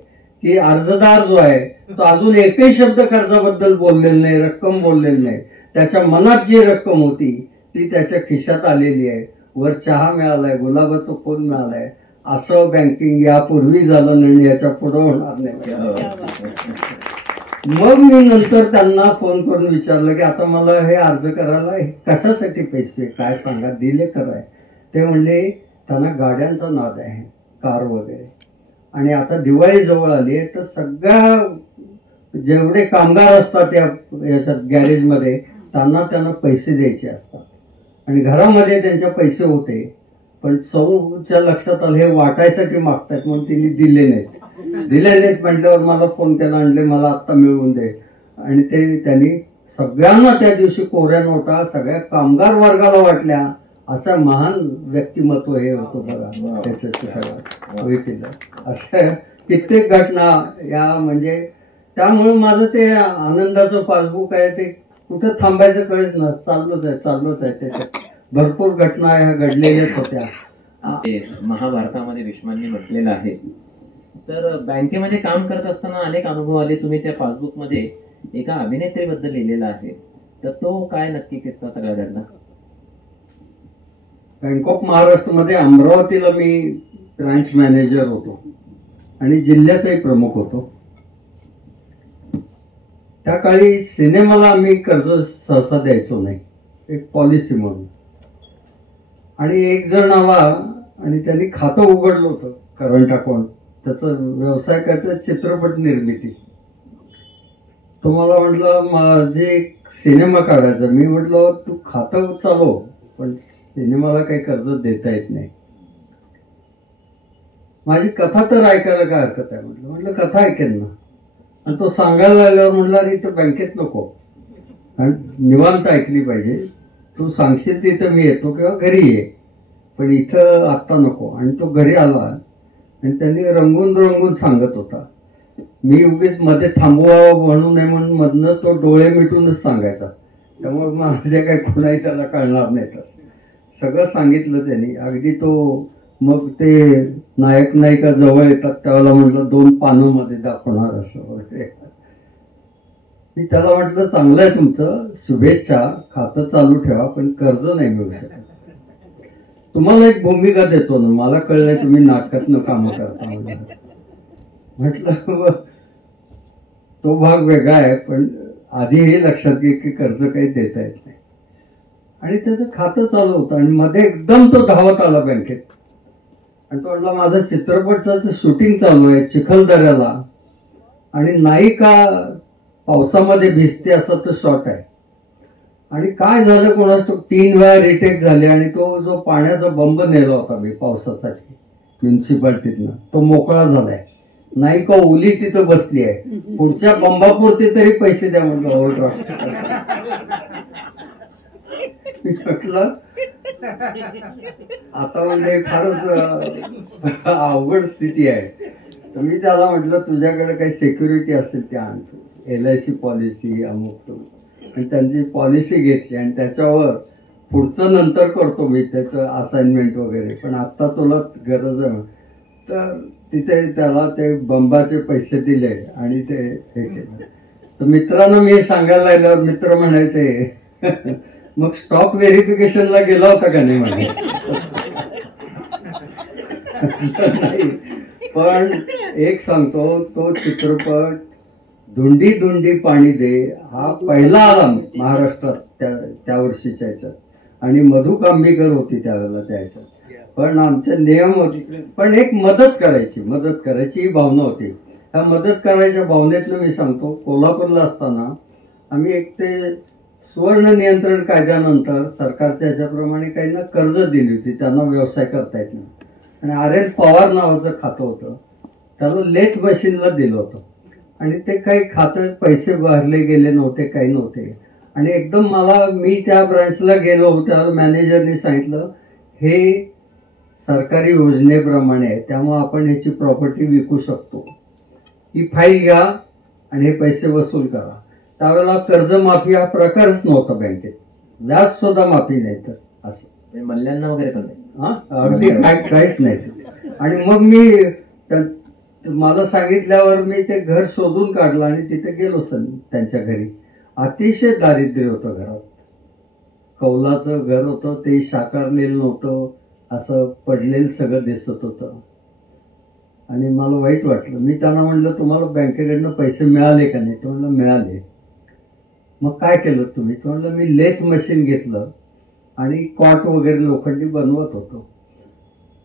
की अर्जदार जो आहे तो अजून एकही शब्द कर्जाबद्दल बोललेला नाही, रक्कम बोललेली नाही. त्याच्या मनात जी रक्कम होती ती त्याच्या खिशात आलेली आहे. वर चहा मिळालाय, गुलाबाचं फूल मिळालंय. असं बँकिंग यापूर्वी झालं नाही, याच्या पुढे होणार नाही. मग मी नंतर त्यांना फोन करून विचारलं की आता मला हे अर्ज करायला कशासाठी पैसे काय सांगा, दिले कराय. ते म्हणले त्यांना गाड्यांचा नाद आहे, कार वगैरे. आणि आता दिवाळी जवळ आली आहे तर सगळ्या जेवढे कामगार असतात याच्यात गॅरेजमध्ये त्यांना पैसे द्यायचे असतात. आणि घरामध्ये त्यांचे पैसे होते, पण सौच्या लक्षात आलं हे वाटायसाठी मागतात म्हणून तिने दिले नाहीत म्हटल्यावर मला फोन केला, आणले मला आत्ता मिळवून दे. आणि ते त्यांनी सगळ्यांना त्या दिवशी कोऱ्या नोटा सगळ्या कामगार वर्गाला वाटल्या. असं महान व्यक्तिमत्व हे होतं बघा त्याचं सगळं होईल. अशा कित्येक घटना या म्हणजे त्यामुळे माझं ते आनंदाचं पासबुक आहे ते कुठं थांबायचं कळेच ना, चाललोच आहे त्याच्यात भरपूर घटना ह्या घडलेल्याच होत्या. महाभारतामध्ये भीष्मांनी म्हटलेलं आहे. तर बँकेमध्ये काम करत असताना अनेक अनुभव आले. तुम्ही त्या पासबुकमध्ये एका अभिनेत्रीबद्दल लिहिलेला आहे, तर तो काय नक्की किस्सा सगळा घडला? बँक ऑफ महाराष्ट्रमध्ये अमरावतीला मी ब्रांच मॅनेजर होतो आणि जिल्ह्याचाही प्रमुख होतो. त्या काळी सिनेमाला आम्ही कर्ज सहसा द्यायचो नाही, एक पॉलिसी म्हणून. आणि एक जण आला आणि त्यांनी खातं उघडलं होतं करंट अकाउंट, त्याचं व्यवसाय करायचं चित्रपट निर्मिती. तो मला म्हटलं माझे सिनेमा काढायचा. मी म्हटलं तू खातं चालव पण सिनेमाला काही कर्ज देता येत नाही. माझी कथा तर ऐकायला काय हरकत आहे म्हटलं कथा ऐकेन ना. आणि तो सांगायला लागल्यावर म्हटलं अरे इथं बँकेत नको, कारण निवांत ऐकली पाहिजे. तू सांगशील तिथं मी येतो किंवा घरी ये, पण इथं आत्ता नको. आणि तो घरी आला आणि त्यांनी रंगून सांगत होता. मी उगीच मध्ये थांबवावं म्हणू नये म्हणून मधनं तो डोळे मिटूनच सांगायचा. त्यामुळे माझे काही कुणाही त्याला कळणार नाही. तसं सगळं सांगितलं त्यांनी. अगदी तो मग ते नायक नायिका जवळ येतात त्यावेळेला म्हटलं 2 पानांमध्ये दाखवणार असं वगैरे. मी त्याला म्हटलं चांगलं आहे तुमचं, शुभेच्छा, खातं चालू ठेवा, पण कर्ज नाही मिळू शकत. तुम्हाला एक भूमिका देतो ना, मला कळलंय तुम्ही नाटकातनं कामं करता. म्हटलं तो भाग वेगळा आहे, पण आधी हे लक्षात घे की कर्ज काही देता येत नाही. आणि त्याचं खातं चालू होतं आणि मध्ये एकदम तो धावत आला बँकेत आणि तो म्हटला माझं चित्रपटाचं शूटिंग चालू आहे चिखलदऱ्याला आणि नायिका पावसामध्ये भिजते असा तो शॉट आहे. आणि काय झालं कोणास तो 3 वेळा रिटेक झाले आणि तो जो पाण्याचा बंब नेला होता मी पावसासाठी म्युन्सिपाल्टीतनं, तो मोकळा झालाय. नायिका ओली तिथं बसली आहे. पुढच्या बंबापुरते तरी पैसे द्या म्हटलं ओव्हरड्राफ्ट. म्हटलं आता म्हणजे फारच अवघड स्थिती आहे. तर मी त्याला म्हटलं तुझ्याकडे काही सिक्युरिटी असेल त्या आणतो, LIC पॉलिसी अमुक. आणि त्यांची पॉलिसी घेतली आणि त्याच्यावर पुढचं नंतर करतो मी त्याचं असाइनमेंट वगैरे, पण आत्ता तुला गरज आहे. तर तिथे त्याला ते बंबाचे पैसे दिले आणि ते हे केलं. तर मित्रांना मी सांगायला लागल्यावर मित्र म्हणायचे मग स्टॉक व्हेरिफिकेशनला गेला होता का नाही म्हणायचे. नाही, पण एक सांगतो, तो चित्रपट धुंडी धुंडी पाणी दे हा पहिला आला महाराष्ट्रात त्या वर्षीच्या ह्याच्यात. आणि मधु कांबीकर होती त्यावेळेला त्या ह्याच्यात. पण आमचे नियम होते, पण एक मदत करायची ही भावना होती. ह्या मदत करायच्या भावनेतनं मी सांगतो, कोल्हापूरला असताना आम्ही एक ते सुवर्ण नियंत्रण कायद्यानंतर सरकारच्या ह्याच्याप्रमाणे काहींना कर्ज दिली होती, त्यांना व्यवसाय करता येत नाही. आणि RL पवार नावाचं खातं होतं, त्याला लेथ मशीनला दिलं होतं. आणि ते काही खातं पैसे भरले गेले नव्हते, काही नव्हते. आणि एकदम मी त्या ब्रांचला गेलो होतो, मॅनेजरनी सांगितलं हे सरकारी योजनेप्रमाणे आहे, त्यामुळे आपण ह्याची प्रॉपर्टी विकू शकतो, ही फाईल घ्या आणि हे पैसे वसूल करा. त्यावेळेला कर्जमाफी हा प्रकारच नव्हता बँकेत, व्याज सुद्धा माफी नाही. तर असं मल्ल्यांना वगैरे पण नाही, अगदी काहीच नाही. आणि मग मला सांगितल्यावर मी ते घर शोधून काढलं आणि तिथे गेलो त्यांच्या घरी. अतिशय दारिद्र्य होतं घरात, कौलाचं घर होतं, ते साकारलेलं नव्हतं, असं पडलेलं सगळं दिसत होतं. आणि मला वाईट वाटलं. मी त्यांना म्हणलं तुम्हाला बँकेकडनं पैसे मिळाले का नाही? तो म्हणलं मिळाले. मग काय केलं तुम्ही? तो म्हणलं मी लेथ मशीन घेतलं आणि कॉट वगैरे लोखंडी बनवत होतो.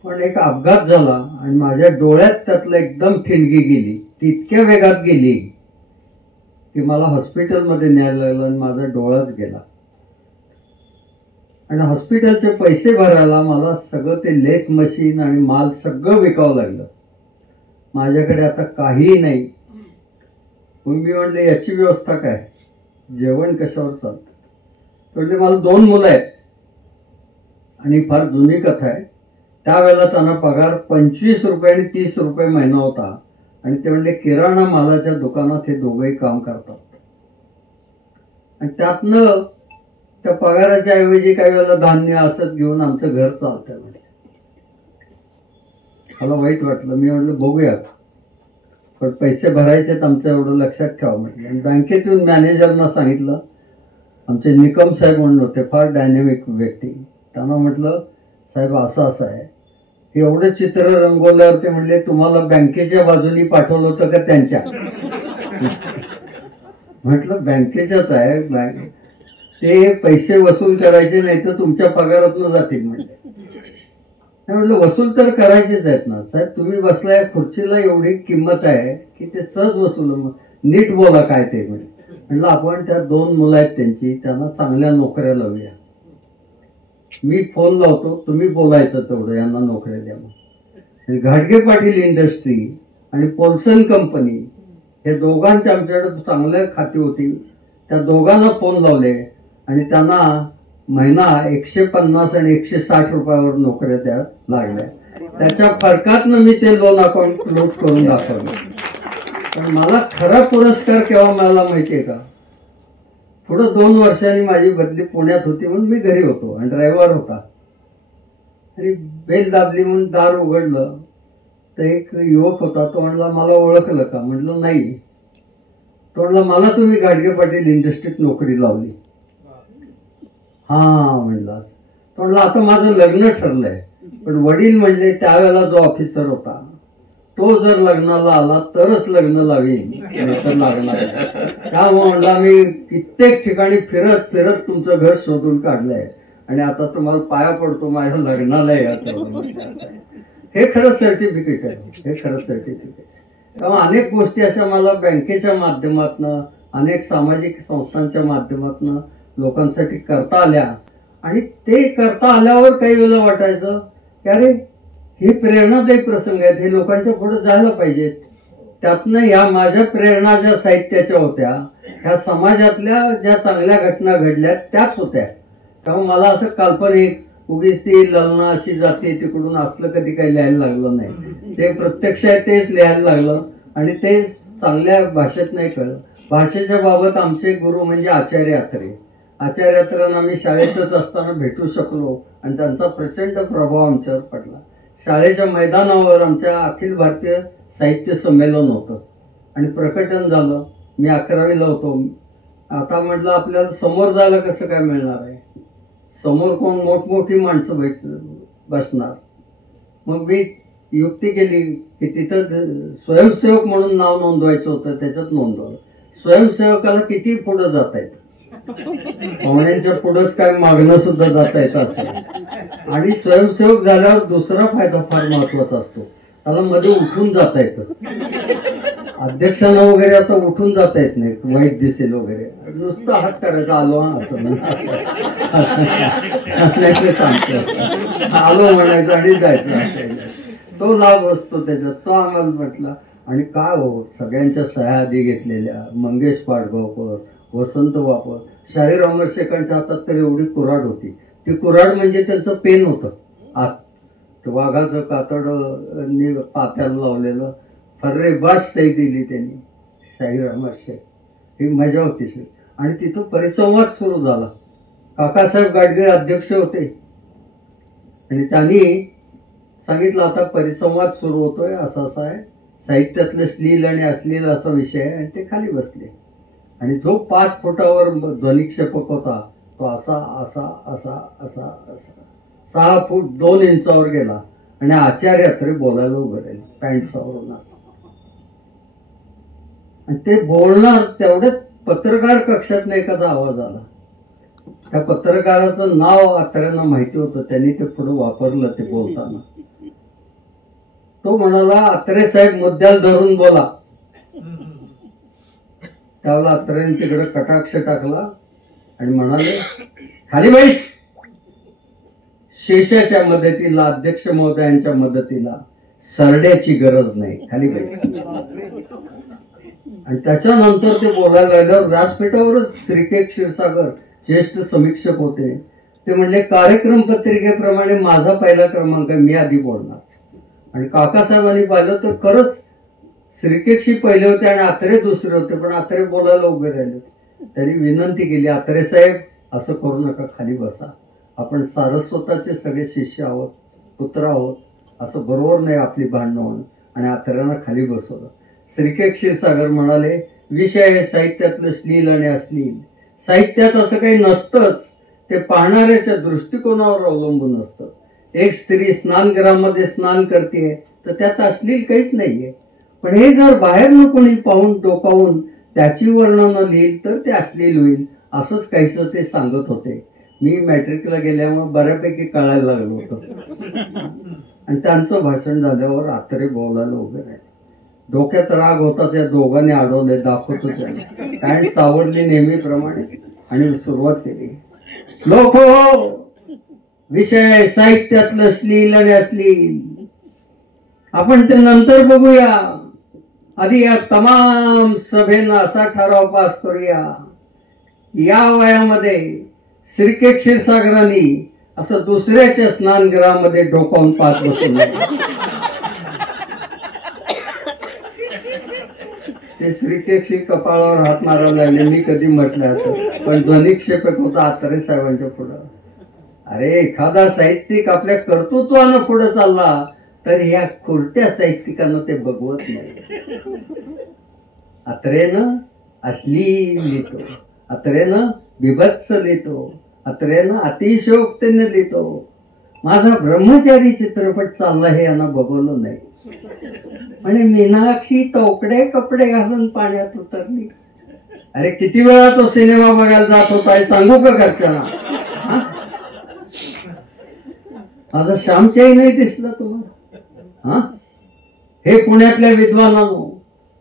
पण एक अपघात झाला आणि माझ्या डोळ्यात त्यातलं एकदम ठिणगी गेली, ती इतक्या वेगात गेली की मला हॉस्पिटलमध्ये न्यायला लागलं आणि माझा डोळाच गेला. आणि हॉस्पिटलचे पैसे भरायला मला सगळं ते लेथ मशीन आणि माल सगळं विकावं लागलं. माझ्याकडे आता काहीही नाही. मी म्हणले याची व्यवस्था काय, जेवण कशावर चालतं. म्हणजे मला 2 मुलं आहेत आणि फार जुनी कथा आहे. त्यावेळेला त्यांना पगार 25 रुपये आणि 30 रुपये महिना होता आणि ते म्हणले किराणा मालाच्या दुकानात हे दोघंही काम करतात. आणि त्यातनं त्या पगाराच्या ऐवजी काही वेळेला धान्य असंच घेऊन आमचं घर चालतंय म्हणजे. मला वाईट वाटलं. मी म्हटलं बघूया, पण पैसे भरायचेत आमचं, एवढं लक्षात ठेवा म्हटलं. आणि बँकेतून मॅनेजरना सांगितलं, आमचे निकम साहेब म्हणून होते, फार डायनॅमिक व्यक्ती. त्यांना म्हटलं साहेब असं असं आहे. एवढं चित्र रंगवल्यावर ते म्हणले तुम्हाला बँकेच्या बाजूनी पाठवलं होतं का त्यांच्या. म्हटलं बँकेच्याच आहे, ते पैसे वसूल करायचे नाही तर तुमच्या पगारातून जातील म्हटलं. म्हटलं वसूल तर करायचेच आहेत ना साहेब, तुम्ही बसलाय खुर्चीला, एवढी किंमत आहे की ते सहज वसूल, नीट बोला काय ते. म्हटलं आपण त्या 2 मुलं आहेत त्यांची, त्यांना चांगल्या नोकऱ्या लावूया. मी फोन लावतो, तुम्ही बोलायचं तेवढं, यांना नोकऱ्या द्या. आणि घाटगे पाटील इंडस्ट्री आणि पोल्सन कंपनी हे दोघांच्या आमच्याकडे चांगल्या खाती होती. त्या दोघांना फोन लावले आणि त्यांना महिना 150 आणि 160 रुपयावर नोकऱ्या त्या लागल्या. त्याच्या फरकातनं मी ते लोन अकाउंट क्लोज करून दाखवलं. पण मला खरा पुरस्कार केव्हा मिळाला माहितीये का, पुढं 2 वर्षांनी माझी बदली पुण्यात होती म्हणून मी घरी होतो आणि ड्रायव्हर होता. आणि बेल दाबली म्हणून दार उघडलं तर एक युवक होता. तो म्हणला मला ओळखलं का. म्हटलं नाही. तो म्हणला मला तुम्ही घाटगे पाटील इंडस्ट्रीत नोकरी लावली. हा म्हणला. तो म्हणला आता माझं लग्न ठरलंय, पण वडील म्हणले त्यावेळेला जो ऑफिसर होता तो जर लग्नाला आला तरच लग्न लावीन, नाहीतर लागणार. त्यामुळे म्हणला मी कित्येक ठिकाणी फिरत फिरत तुमचं घर शोधून काढलंय आणि आता तुम्हाला पाया पडतो माझ्या लग्नाला याचं. हे खरं सर्टिफिकेट आहे, हे खरं सर्टिफिकेट. तेव्हा अनेक गोष्टी अशा मला बँकेच्या माध्यमातनं, अनेक सामाजिक संस्थांच्या माध्यमातनं लोकांसाठी करता आल्या. आणि ते करता आल्यावर काही वेळेला वाटायचं की अरे हे प्रेरणादायी प्रसंग आहेत, हे लोकांच्या पुढे जायला पाहिजेत. त्यातनं या माझ्या प्रेरणा ज्या साहित्याच्या होत्या, ह्या समाजातल्या ज्या चांगल्या घटना घडल्या त्याच होत्या. त्यामुळे मला असं काल्पनिक उगीच ती ललना अशी जाते तिकडून असलं कधी काही लिहायला लागलं नाही. ते प्रत्यक्ष आहे तेच लिहायला लागलं आणि ते चांगल्या भाषेत नाही कळलं. भाषेच्या बाबत आमचे गुरु म्हणजे आचार्य अत्रे. आचार्य अत्रेंना आम्ही शाळेतच असताना भेटू शकलो आणि त्यांचा प्रचंड प्रभाव आमच्यावर पडला. शाळेच्या मैदानावर आमच्या अखिल भारतीय साहित्य संमेलन होतं आणि प्रकटन झालं. मी 11वीला होतो. आता म्हटलं आपल्याला समोर जायला कसं काय मिळणार आहे, समोर कोण मोठमोठी माणसं बसणार. मग मी युक्ती केली की तिथं स्वयंसेवक म्हणून नाव नोंदवायचं होतं, त्याच्यात नोंदवलं. स्वयंसेवकाला किती पुढं जाता येतं, पाहुण्यांच्या पुढंच काय मागणं सुद्धा जाता येतं असं. आणि स्वयंसेवक झाल्यावर दुसरा फायदा फार महत्वाचा असतो, त्याला मध्ये उठून जाता येतं. अध्यक्षांना वगैरे आता उठून जाता येत नाही, वाईट दिसेल वगैरे, नुसतं हात करायचा आलो असं नाही सांगतो, आलो म्हणायचं आणि जायचं असं. तो लाभ असतो त्याच्यात, तो आम्हाला म्हटला. आणि काय हो, सगळ्यांच्या सह्या आधी घेतलेल्या, मंगेश पाडगावकर, वसंत वापर, शाहीर अमर शेखांच्या हातात तर एवढी कुऱ्हाड होती. ती कुऱ्हाड म्हणजे त्यांचं पेन होतं आत, वाघाचं कातड पात्याला लावलेलं. फर्रेबाज सही दिली त्यांनी शाहीर अहमद शेख. ही मजा होती सर. आणि तिथं परिसंवाद सुरू झाला. काकासाहेब गाडगे अध्यक्ष होते आणि त्यांनी सांगितलं आता परिसंवाद सुरू होतोय, असा असा आहे, साहित्यातलं श्लील आणि अश्लील असा विषय आहे. आणि ते खाली बसले आणि जो 5 फुटावर ध्वनिक्षेपक होता तो असा असा असा असा असा 6 फूट 2 इंचावर गेला आणि आचार्य अत्रे बोलायला उभं राहिले पॅन्ट सावरून. आणि ते बोलणार तेवढ्यात पत्रकार कक्षात एकाचा आवाज आला. त्या पत्रकाराचं नाव अत्र्यांना माहिती होतं, त्यांनी ते पुढे वापरलं ते बोलताना. तो म्हणाला, अत्रे साहेब मुद्द्याला धरून बोला. त्यावेळेला अत्रेने तिकडे कटाक्ष टाकला आणि म्हणाले, खाली बैस. शेषाच्या मदतीला, अध्यक्ष महोदयांच्या मदतीला सरड्याची गरज नाही, खाली बैस. आणि त्याच्यानंतर ते बोलायला लागल्यावर व्यासपीठावरच श्रीकेश क्षीरसागर ज्येष्ठ समीक्षक होते. ते म्हणले, कार्यक्रम पत्रिकेप्रमाणे माझा पहिला क्रमांक आहे, मी आधी बोलणार. आणि काकासाहेबांनी पाहिलं तर खरंच श्रीकेशशी पहिले होते आणि अत्रे दुसरे होते, पण अत्रे बोलायला उभे राहिले. त्यांनी विनंती केली, अत्रे साहेब असं करू नका, खाली बसा. आपण सारस्वताचे सगळे शिष्य आहोत, पुत्र आहोत, असं बरोबर नाही आपली भांडणं होणं. आणि अत्र्यांना खाली बसवलं. श्रीकेश क्षीरसागर म्हणाले, विषय आहे साहित्यातलं श्लील आणि अश्लील. साहित्यात असं काही नसतंच, ते पाहणाऱ्याच्या दृष्टिकोनावर अवलंबून असतं. एक स्त्री स्नानगृहामध्ये स्नान करते तर त्यात अश्लील काहीच नाहीये, पण हे जर बाहेरनं कोणी पाहून डोकावून त्याची वर्णनं लिहिल तर ते अश्लील होईल. असंच काहीसं ते सांगत होते. मी मॅट्रिकला गेल्यामुळे बऱ्यापैकी कळायला लागलो होतो. आणि त्यांचं भाषण झाल्यावर अत्रे बोलायला उभे राहिले. डोक्यात राग होता, त्या दोघांनी अडवले, दाखवतोच आहे. पॅन्ट सावरली नेहमीप्रमाणे आणि सुरुवात केली. लोको, विषय साहित्यातलं श्लील आणि अश्लील आपण ते नंतर बघूया. आधी या तमाम सभेनं असा ठराव पास करूया, या वयामध्ये श्रीकेश क्षीरसागरांनी असं दुसऱ्याच्या स्नानगृहामध्ये डोकावून पास बसून ते श्रीकेशशी कपाळावर हात मारायला लागले. मी कधी म्हटलं असं, पण ध्वनिक्षेपक होता अत्रे साहेबांच्या पुढं. अरे, एखादा साहित्यिक आपल्या कर्तृत्वानं पुढे चालला तर या खुरट्या साहित्यिकांना ते बघवत नाही. अत्रेनं अश्लील लिहितो, अत्रेनं बिभत्स लिहितो, अत्रेनं अतिशयोक्तीने लिहितो. माझा ब्रह्मचारी चित्रपट चालला हे यांना बघवलं नाही. आणि मीनाक्षी तोकडे कपडे घालून पाण्यात उतरली. अरे, किती वेळा तो सिनेमा बघायला जात होता हे सांगू का घरच्यांना? माझा श्यामच्याही नाही दिसला तुम्हाला? हे पुण्यातल्या विद्वानांनो,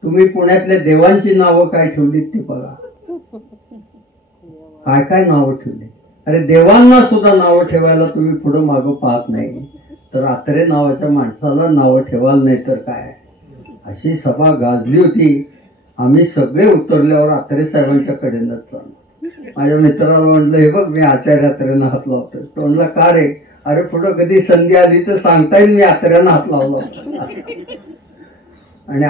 तुम्ही पुण्यातल्या देवांची नावं काय ठेवलीत ती बघा. काय काय नावं ठेवली. अरे, देवांना सुद्धा नावं ठेवायला तुम्ही पुढं मागं पाहत नाही, तर अत्रे नावाच्या माणसाला नावं ठेवाल नाही तर काय. अशी सभा गाजली होती. आम्ही सगळे उतरल्यावर अत्रे साहेबांच्या कडेनच चाललो. माझ्या मित्राला म्हटलं, हे बघ मी आचार्य अत्रेंना हात लावतोय. तो म्हणला, का रे? अरे, पुढं कधी संधी आली तर सांगता येईल मी अत्र्यांना हात लावला. आणि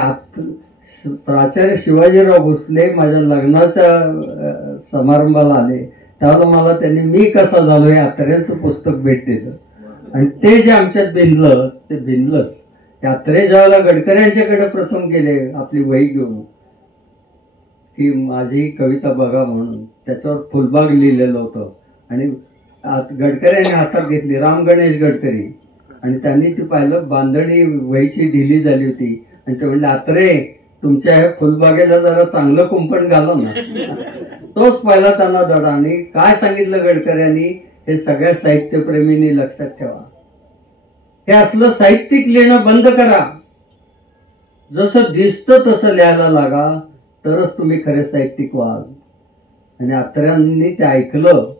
प्राचार्य शिवाजीराव भोसले माझ्या लग्नाच्या समारंभाला आले, त्यावेळेला मला त्यांनी मी कसा झालो हे अत्र्यांचं पुस्तक भेट दिलं. आणि ते जे आमच्यात भिनलं ते भिनलंच. अत्रे ज्यावेळेला गडकऱ्यांच्याकडे प्रथम गेले आपली वही घेऊन, की माझी कविता बघा म्हणून, त्याच्यावर फुलबाग लिहिलेलं होतं. आणि गडकऱ्यांनी हातात घेतली, राम गणेश गडकरी, आणि त्यांनी ती पाहिलं, बांधणी वहीची ढिली झाली होती. आणि ते म्हणले, अत्रे तुमच्या ह्या फुलबागेला जरा चांगलं कुंपण घाला ना. तोच पहिला त्यांना धडा. आणि काय सांगितलं गडकऱ्यांनी, हे सगळ्या साहित्यप्रेमींनी लक्षात ठेवा, हे असलं साहित्यिक लिहिणं बंद करा. जसं दिसतं तसं लिहायला लागा, तरच तुम्ही खरे साहित्यिक व्हाल. आणि अत्र्यांनी ते ऐकलं.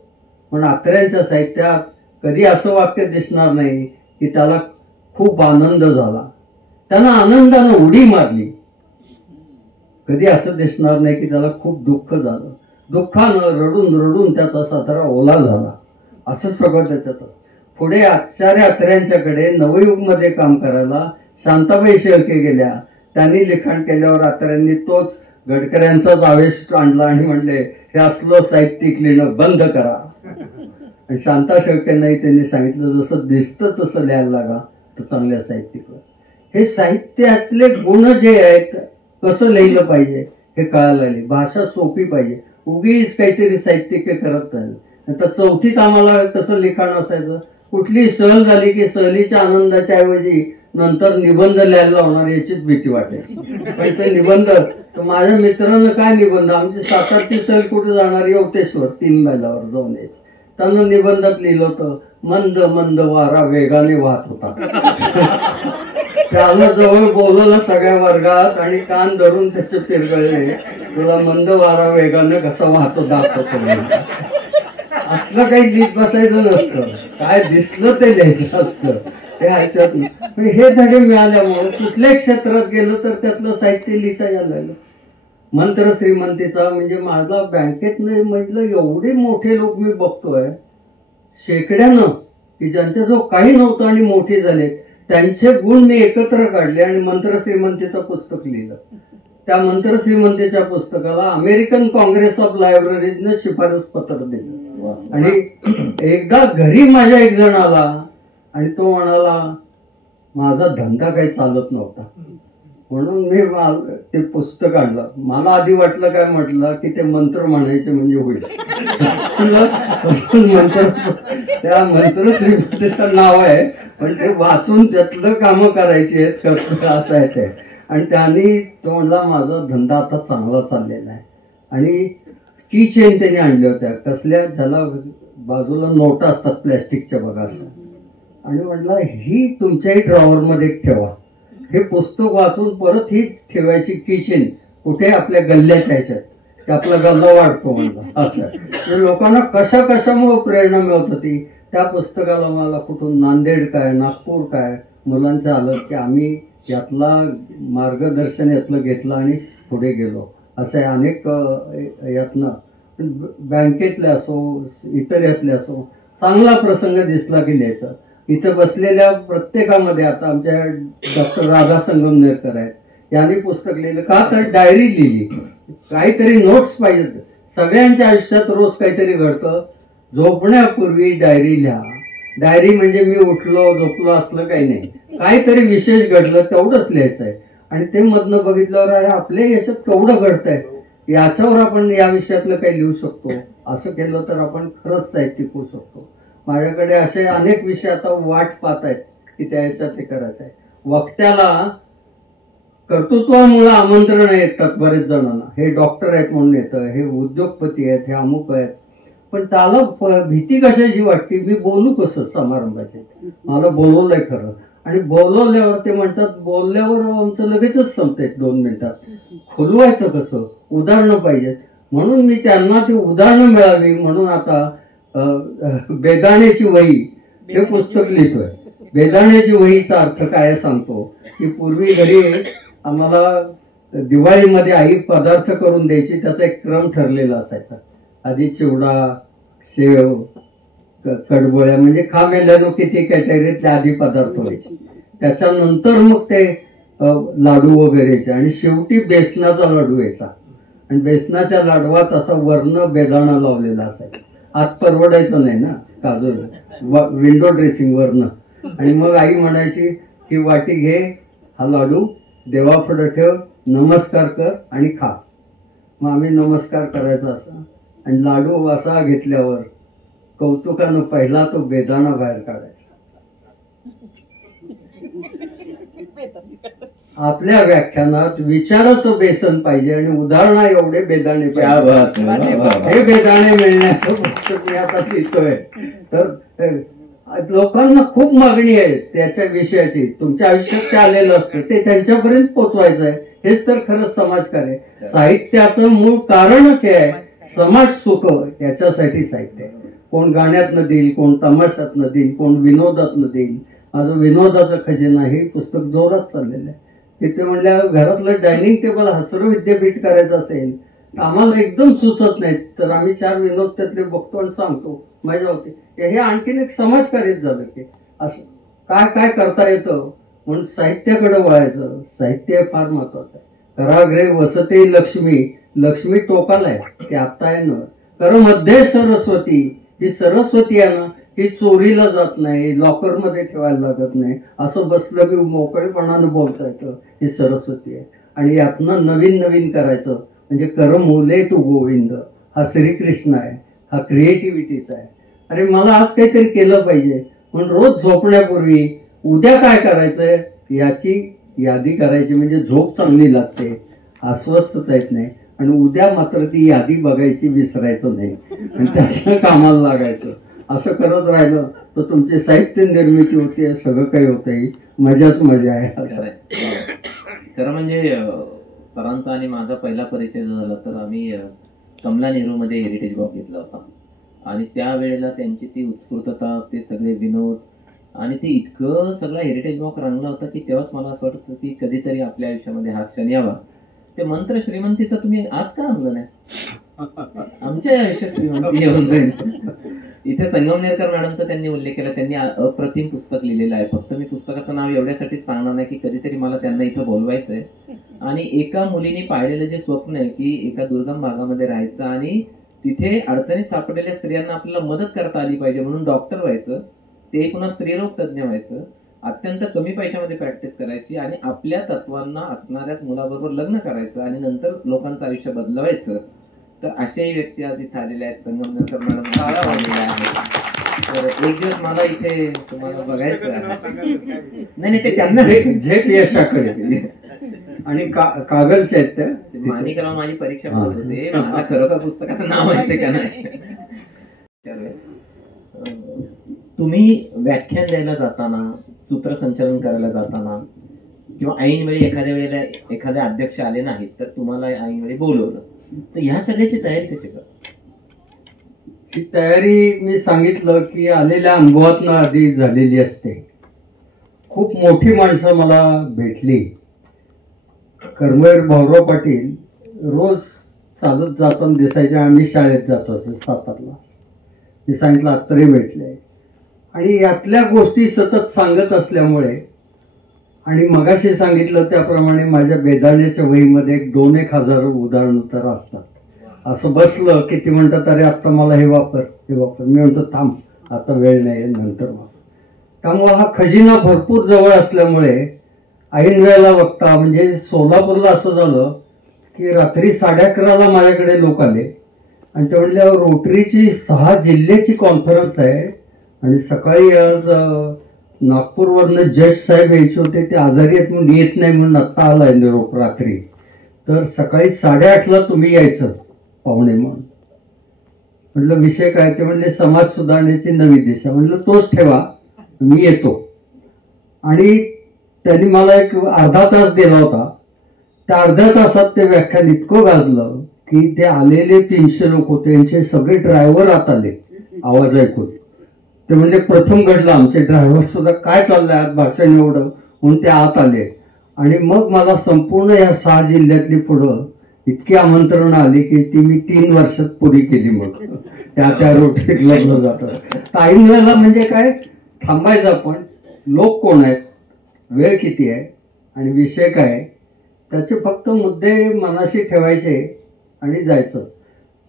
पण अत्र्यांच्या साहित्यात कधी असं वाक्य दिसणार नाही की त्याला खूप आनंद झाला, त्यानं आनंदानं उडी मारली. कधी असं दिसणार नाही की त्याला खूप दुःख झालं, दुःखानं रडून रडून त्याचा सातारा ओला झाला. असं सगळं त्याच्यात. पुढे आचार्य अत्र्यांच्याकडे नवयुगमध्ये काम करायला शांताबाई शेळके गेल्या. त्यांनी लिखाण केल्यावर अत्र्यांनी तोच गडकऱ्यांचाच आवेश आणला आणि म्हणले, हे असलं साहित्यिक लिहिणं बंद करा. आणि शांता शेळकेंनाही त्यांनी सांगितलं, जसं दिसतं तसं लिहायला लागा तर चांगल्या साहित्यिक. हे साहित्यातले गुण जे आहेत, कसं लिहिलं पाहिजे हे कळायला लागले. भाषा सोपी पाहिजे. उगीच काहीतरी साहित्यिक करत नाही. तर चौथीत आम्हाला कसं लिखाण असायचं, कुठली सहल झाली की सहलीच्या आनंदाच्या ऐवजी नंतर निबंध लिहायला लावणार याचीच भीती वाटायची. पण ते निबंध, तर माझ्या मित्रानं काय निबंध, आमची सातारची सहल कुठे जाणार, यवतेश्वर 3 मैलावर जाऊन यायची. त्यानं निबंधात लिहिलं होतं, मंद मंद वारा वेगाने वाहत होता. त्यानं जवळ बोलवलं सगळ्या वर्गात आणि कान धरून त्याचे पिरगळले, तुला मंद वारा वेगाने कसं वाहतो दाखवतो. असलं काही लिहित बसायचं नसतं, काय दिसलं ते लिहायचं असतं. हे धडे मिळाल्यामुळे कुठल्याही क्षेत्रात गेलं तर त्यातलं साहित्य लिहिता यायला लागलं. मंत्र श्रीमंतीचा म्हणजे माझा बँकेत म्हटलं एवढे मोठे लोक मी बघतोय शेकड्यानं की ज्यांच्याजवळ काही नव्हतं आणि मोठे झाले, त्यांचे गुण मी एकत्र काढले आणि मंत्र श्रीमंतीचं पुस्तक लिहिलं. त्या मंत्र श्रीमंतीच्या पुस्तकाला अमेरिकन काँग्रेस ऑफ लायब्ररीजने शिफारस पत्र दिलं. आणि एकदा घरी माझ्या एक जण आला आणि तो म्हणाला माझा धंदा काही चालत नव्हता म्हणून मी ते पुस्तक आणलं. मला आधी वाटलं काय, म्हटलं की ते मंत्र म्हणायचे म्हणजे होईल. मंत्र, त्या मंत्र श्रीमंतीचं नाव आहे पण ते वाचून त्यातलं कामं करायची आहेत असं आहे ते. आणि त्यांनी तो म्हणला माझा धंदा आता चांगला चाललेला आहे. आणि की चेन त्यांनी आणल्या होत्या कसल्या, ज्याला बाजूला नोटा असतात प्लॅस्टिकच्या बघा अशा. आणि म्हटलं ही तुमच्याही ड्रॉवरमध्ये ठेवा. हे पुस्तक वाचून परत ही ठेवायची किचन कुठे आपल्या गल्ल्याच्या ह्याच्यात, की आपला गल्ला वाढतो म्हणलं. अच्छा, लोकांना कशा कशामुळे प्रेरणा मिळत होती. त्या पुस्तकाला मला कुठून नांदेड काय नागपूर काय मुलांचं आलं की आम्ही यातला मार्गदर्शन यातलं घेतलं आणि पुढे गेलो. असे अनेक यातनं बँकेतले असो इतर यातले असो चांगला प्रसंग दिसला की लिहायचा. इथं बसलेल्या प्रत्येकामध्ये आता आमच्या डॉक्टर राधा संगमनेरकर आहेत, यांनी पुस्तक लिहिलं का तर डायरी लिहिली. काहीतरी नोट्स पाहिजेत. सगळ्यांच्या आयुष्यात रोज काहीतरी घडतं. झोपण्यापूर्वी डायरी लिहा. डायरी म्हणजे मी उठलो झोपलो असलं काही नाही, काहीतरी विशेष घडलं तेवढंच लिहायचं आहे. आणि ते मधनं बघितल्यावर अरे आपल्या याच्यात केवढं घडतंय, याच्यावर आपण या विषयातलं काही लिहू शकतो. असं केलं तर आपण खरंच साहित्यिक होऊ शकतो. माझ्याकडे असे अनेक विषय आता वाट पाहत आहेत की त्या ह्याच्यात ते करायचं आहे. वक्त्याला कर्तृत्वामुळे आमंत्रण येतात बरेच जणांना, हे डॉक्टर आहेत म्हणून येतं, हे उद्योगपती आहेत, हे अमुक आहेत. पण त्याला भीती कशाची वाटते, मी बोलू कसं समारंभाचे. मला बोलवलंय खरं आणि बोलवल्यावर ते म्हणतात बोलल्यावर आमचं लगेचच संपतंय 2 मिनिटात, खुलवायचं कसं, उदाहरणं पाहिजेत. म्हणून मी त्यांना ती उदाहरणं मिळावी म्हणून आता बेदाण्याची वही हे पुस्तक लिहितोय. बेदाण्याची वहीचा अर्थ काय सांगतो की पूर्वी घरी आम्हाला दिवाळीमध्ये आई पदार्थ करून द्यायची, त्याचा एक क्रम ठरलेला असायचा. आधी चिवडा शेव कडबोळ्या म्हणजे खा मेल्यानं किती कॅटेगरीतले आधी पदार्थ व्हायचे, त्याच्यानंतर मग ते लाडू वगैरेचे आणि शेवटी बेसनाचा लाडू यायचा. आणि बेसनाच्या लाडवात असा वर्ण बेदाणा लावलेला असायचा. आत परवडायचं नाही ना काजू, विंडो ड्रेसिंग वर्ण. आणि मग आई म्हणायची की वाटी घे, हा लाडू देवापुढे ठेव, नमस्कार कर आणि खा. मग आम्ही नमस्कार करायचा असा आणि लाडू असा घेतल्यावर कौतुकानं पहिला तो बेदाणा बाहेर काढायचा. आपल्या व्याख्यानात विचाराचं बेसन पाहिजे आणि उदाहरणा एवढे बेदाणे पाहिजे. हे बेदाणे मिळण्याचं पुस्तक मी आता लिहितोय. तर लोकांना खूप मागणी आहे त्याच्या विषयाची. तुमच्या आयुष्यात ते आलेलं असतं, ते त्यांच्यापर्यंत पोचवायचं आहे. हेच तर खरंच समाजकार्य आहे. साहित्याचं मूळ कारणच हे आहे, समाज सुख. याच्यासाठी साहित्य आहे. कोण गाण्यातनं देईल, कोण तमाशातनं देईल, कोण विनोदातनं देईल. माझं विनोदाचं खजिना हे पुस्तक जोरात चाललेलं आहे. तिथे म्हणल्या घरातलं डायनिंग टेबल हसरो विद्यापीठ करायचं असेल तर आम्हाला एकदम सुचत नाहीत, तर आम्ही 4 विनोद त्यातले बघतो आणि सांगतो. मजा होते. हे आणखीन एक समाजकार्यच झालं की असं काय काय करता येतं म्हणून साहित्याकडे वळायचं. साहित्य फार महत्वाचं आहे. कराग्रे वसते लक्ष्मी, लक्ष्मी टोकाला आहे ते आत्ता आहे ना. कर मध्ये सरस्वती, ही सरस्वती आहे ना, ही चोरीला जात नाही, लॉकर मध्ये ठेवायला लागत नाही, असं बसलं की मोकळेपणानं बोलता येतं. ही सरस्वती आहे. आणि यातनं नवीन नवीन करायचं म्हणजे करमोले तू गोविंद, हा श्रीकृष्ण आहे, हा क्रिएटिव्हिटीचा आहे. अरे मला आज काहीतरी केलं पाहिजे म्हणून रोज झोपण्यापूर्वी उद्या काय करायचंय याची यादी करायची. म्हणजे झोप चांगली लागते, अस्वस्थता येत नाही. आणि उद्या मात्र ती यादी बघायची विसरायचं नाही आणि त्याच्या कामाला लागायचं. असं करत राहिलं तर तुमची साहित्य निर्मिती होते, सगळं काही होतंय, मजाच मजा आहे असं. खरं म्हणजे सरांचा आणि माझा पहिला परिचय झाला तर आम्ही कमला नेहरूमध्ये हेरिटेज वॉक घेतला होता आणि त्यावेळेला त्यांची ती उत्स्फूर्तता, ते सगळे विनोद आणि ते इतकं सगळा हेरिटेज वॉक रंगला होता की तेव्हाच मला असं वाटतं की कधीतरी आपल्या आयुष्यामध्ये हा क्षण यावा. ते मंत्र श्रीमंतीचं तुम्ही आज का आणलं नाही? आमच्या आयुष्यात श्रीमंती येऊन जाईल. इथे संगमनेरकर मॅडमचा त्यांनी उल्लेख केला. त्यांनी अप्रतिम पुस्तक लिहिलेलं आहे. फक्त मी पुस्तकाचं नाव एवढ्यासाठीच सांगणार नाही की कधीतरी मला त्यांना इथं बोलवायचंय. आणि एका मुलीने पाहिलेलं जे स्वप्न आहे की एका दुर्गम भागामध्ये राहायचं आणि तिथे अडचणीत सापडलेल्या स्त्रियांना आपल्याला मदत करता आली पाहिजे म्हणून डॉक्टर व्हायचं, ते पुन्हा स्त्रीरोग तज्ज्ञ व्हायचं, अत्यंत कमी पैशामध्ये प्रॅक्टिस करायची आणि आपल्या तत्वांना असणाऱ्याच मुलाबरोबर लग्न करायचं आणि नंतर लोकांचं आयुष्य बदलवायचं. तर अशाही व्यक्ती आज इथे आलेल्या आहेत. संगमनेरकर मॅडम आलेल्या आहेत. तर एक दिवस मला इथे तुम्हाला बघायचं आहे. नाही ते त्यांना झेप यशाकडे आणि कागलचे आहेत ते. माणिकराव माझी परीक्षा बघत होते. मला खरोखर पुस्तकाचं नाव माहिती का नाही. तुम्ही व्याख्यान द्यायला जाताना, सूत्रसंचालन करायला जाताना किंवा ऐन वेळी एखाद्या वेळेला एखादे अध्यक्ष आले नाहीत तर तुम्हाला ऐन वेळी बोलवलं, तर ह्या सगळ्याची तयारी कशी करता? ही तयारी मी सांगितलं की आलेल्या अनुभवातनं आधी झालेली असते. खूप मोठी माणसं मला भेटली. कर्मवीर भाऊराव पाटील रोज चालत जाताना दिसायचे. आम्ही शाळेत जातो असं सातारला. मी सांगितलं आत्ताही भेटले आणि यातल्या गोष्टी सतत सांगत असल्यामुळे आणि मगाशी सांगितलं त्याप्रमाणे माझ्या बेदाण्याच्या वहीमध्ये 2-1 हजार उदाहरणं तर असतात. असं बसलं की ती म्हणतात अरे आत्ता मला हे वापर हे वापर. मी म्हणतो थांब आता वेळ नाही नंतर वापर. त्यामुळे हा खजिना भरपूर जवळ असल्यामुळे ऐन वेळेला बघता म्हणजे सोलापूरला असं झालं की रात्री 11:30ला माझ्याकडे लोक आले आणि ते म्हणले रोटरीची 6 जिल्ह्याची कॉन्फरन्स आहे आणि सकाळी आज नागपूरवरनं जज साहेब यायचे होते, ते आजारी आहेत म्हणून येत नाही म्हणून आत्ता आलाय निरोप रात्री, तर सकाळी 8:30ला तुम्ही यायचं पाहुणे म्हणून. म्हटलं विषय काय? ते म्हणले समाज सुधारण्याची नवी दिशा. म्हटलं तोच ठेवा मी येतो. आणि त्यांनी मला एक अर्धा तास दिला होता. त्या अर्ध्या तासात ते व्याख्यान इतकं गाजलं की ते आलेले 300 लोक होते, त्यांचे सगळे ड्रायव्हर आत आले आवाज ऐकून. ते म्हणजे प्रथम घडलं. आमचे ड्रायव्हर सुद्धा काय चाललंय आज भाषण एवढं म्हणून ते आत आले. आणि मग मला संपूर्ण या 6 जिल्ह्यातली पुढं इतकी आमंत्रण आली की ती मी 3 वर्षात पुरी केली. मग त्या रोटरीत लग्न जातात. ऐन वेळेला म्हणजे काय थांबायचं आपण, लोक कोण आहेत, वेळ किती आहे आणि विषय काय, त्याचे फक्त मुद्दे मनाशी ठेवायचे आणि जायचं.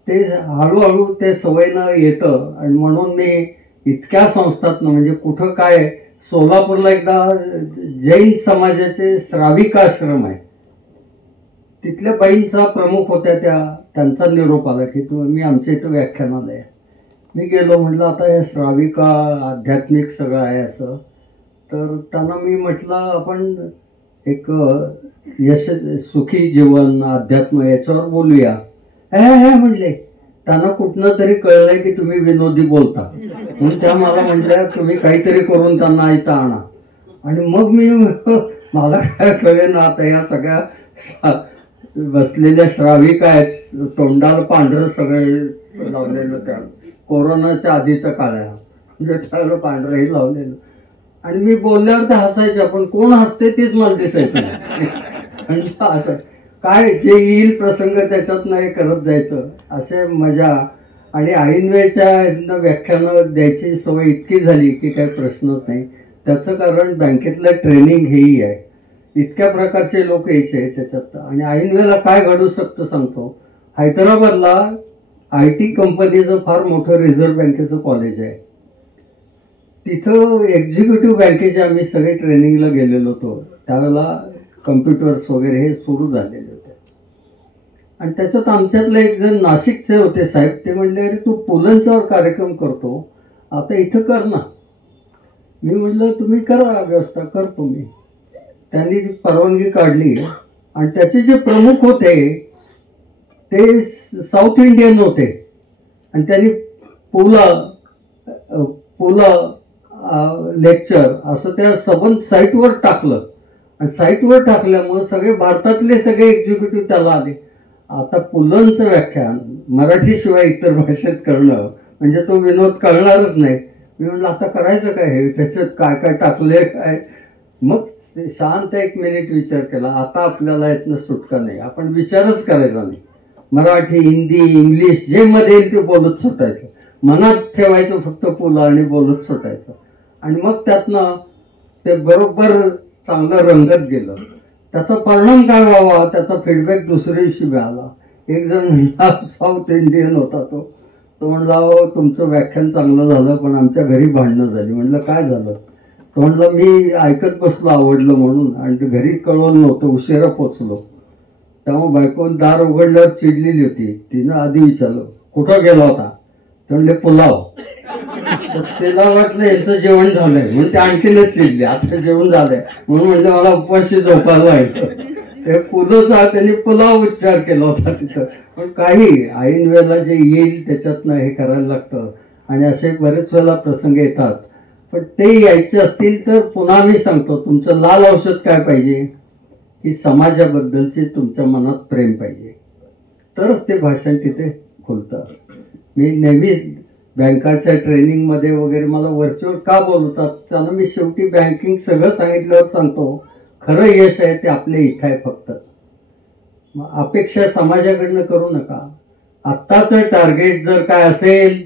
ते हळूहळू ते सवयनं येतं. आणि म्हणून मी इतक्या संस्थातनं म्हणजे कुठं काय, सोलापूरला एकदा जैन समाजाचे श्राविकाश्रम आहे, तिथल्या बाईंचा प्रमुख होत्या, त्यांचा निरोप आला की मी आमच्या इथं व्याख्यानाला आहे. मी गेलो. म्हटलं आता हे श्राविका आध्यात्मिक सगळं आहे असं. तर त्यांना मी म्हटलं आपण एक सुखी जीवन अध्यात्म याच्यावर बोलूया. हे म्हणले. त्यांना कुठनं तरी कळलंय की तुम्ही विनोदी बोलता म्हणून त्या मला म्हटल्या तुम्ही काहीतरी करून त्यांना इथं आणा. आणि मग मी मला काय कळेल ना आता या सगळ्या बसलेल्या श्राविका आहेत, तोंडाला पांढरं सगळे लावलेलं, त्या कोरोनाच्या आधीचा काळ आहे म्हणजे त्याला पांढरंही लावलेलं. आणि मी बोलल्यावर तर हसायचं, पण कोण हसते तेच मला दिसायचं नाही. म्हणजे असं काय जे येईल प्रसंग त्याच्यातनं हे करत जायचं, असे मजा. आणि ऐनवेळच्या व्याख्यानं द्यायची सवय इतकी झाली की काही प्रश्नच नाही. त्याचं कारण बँकेतलं ट्रेनिंग हेही आहे. इतक्या प्रकारचे लोक यायचे त्याच्यात. आणि ऐनवेळेला काय घडू शकतं सांगतो. हैदराबादला IT कंपनीचं फार मोठं रिझर्व्ह बँकेचं कॉलेज आहे. तिथं एक्झिक्युटिव्ह बँकेचे आम्ही सगळे ट्रेनिंगला गेलेलो होतो. त्यावेळेला कम्प्युटर्स वगैरे हे सुरू झालेले होते. आणि त्याच्यात आमच्यातले एक जण नाशिकचे होते साहेब, ते म्हणले अरे तू पुलंच्यावर कार्यक्रम करतो आता इथं कर ना. मी म्हटलं तुम्ही करा व्यवस्था, करतो मी. त्यांनी परवानगी काढली. आणि त्याचे जे प्रमुख होते ते साऊथ इंडियन होते. आणि त्यांनी पुला पुलं लेक्चर असं त्या सबंध साईटवर टाकलं आणि साईटवर टाकल्यामुळे सगळे भारतातले सगळे एक्झिक्युटिव्ह त्याला आले. आता पुलंचं व्याख्यान मराठीशिवाय इतर भाषेत करणं म्हणजे तो विनोद कळणारच नाही. मी म्हटलं आता करायचं काय, हे त्याच्यात काय काय टाकलंय काय. मग शांत 1 मिनिट विचार केला, आता आपल्याला यातनं सुटका नाही, आपण विचारच करायचा नाही. मराठी, हिंदी, इंग्लिश जे मध्ये येईल ते बोलत सुटायचं, मनात ठेवायचं फक्त पुलं आणि बोलत सुटायचं. आणि मग त्यातनं ते बरोबर चांगलं रंगत गेलं. त्याचा परिणाम काय व्हावा त्याचा फीडबॅक दुसऱ्या दिवशी मिळाला. एक जण म्हणला, साऊथ इंडियन होता तो म्हणला, हो तुमचं व्याख्यान चांगलं झालं पण आमच्या घरी भांडणं झाली. म्हणलं काय झालं? तो म्हणला, मी ऐकत बसलो आवडलं म्हणून आणि घरी कळवलं नव्हतं, उशिरा पोचलो. तेव्हा बायकोन दार उघडल्यावर चिडलेली होती. तिनं आधी विचारलं कुठं गेला होता? तर म्हणले पुलाव. तर तिला वाटलं यांचं जेवण झालंय म्हणून ते आणखीनच चिडले, आता जेवण झालंय म्हणून म्हणलं मला उपवाशी झोपायला व्हायचं. ते पुलंचा त्यांनी पुलाव उच्चार केला होता तिथं. पण काही ऐन वेळेला जे येईल त्याच्यातनं हे करायला लागतं आणि असे बरेच वेळेला प्रसंग येतात. पण ते यायचे असतील तर पुन्हा मी सांगतो, तुमचं लाल औषध काय पाहिजे की समाजाबद्दलचे तुमच्या मनात प्रेम पाहिजे, तरच ते भाषण तिथे खुलतं. मी नेहमी बँकाच्या ट्रेनिंगमध्ये वगैरे मला वरचेवर का बोलवतात त्यांना मी शेवटी बँकिंग सगळं सांगितल्यावर सांगतो, खरं यश आहे ते आपल्या इथं आहे फक्त. अपेक्षा समाजाकडनं करू नका. आत्ताचं टार्गेट जर काय असेल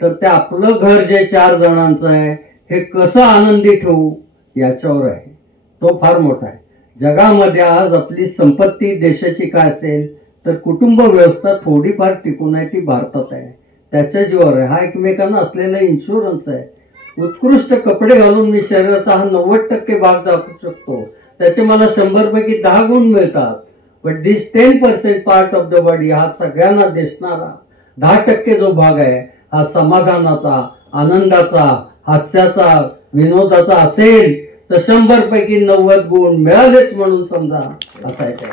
तर ते आपलं घर जे 4 जणांचं आहे हे कसं आनंदी ठेवू याच्यावर आहे. तो फार मोठा आहे. जगामध्ये आज आपली संपत्ती देशाची काय असेल तर कुटुंब व्यवस्था थोडीफार टिकून आहे, ती भारतात आहे, त्याच्या जीवावर आहे. हा एकमेकांना असलेला इन्शुरन्स आहे. उत्कृष्ट कपडे घालून मी शरीराचा हा 90% भाग दाखवू शकतो, त्याचे मला 100 पैकी 10 गुण मिळतात. But this 10% part of the body हा सगळ्यांना दिसणारा 10% जो भाग आहे हा समाधानाचा, आनंदाचा, हास्याचा, विनोदाचा असेल तर 100 पैकी 90 गुण मिळालेच म्हणून समजा असायचं.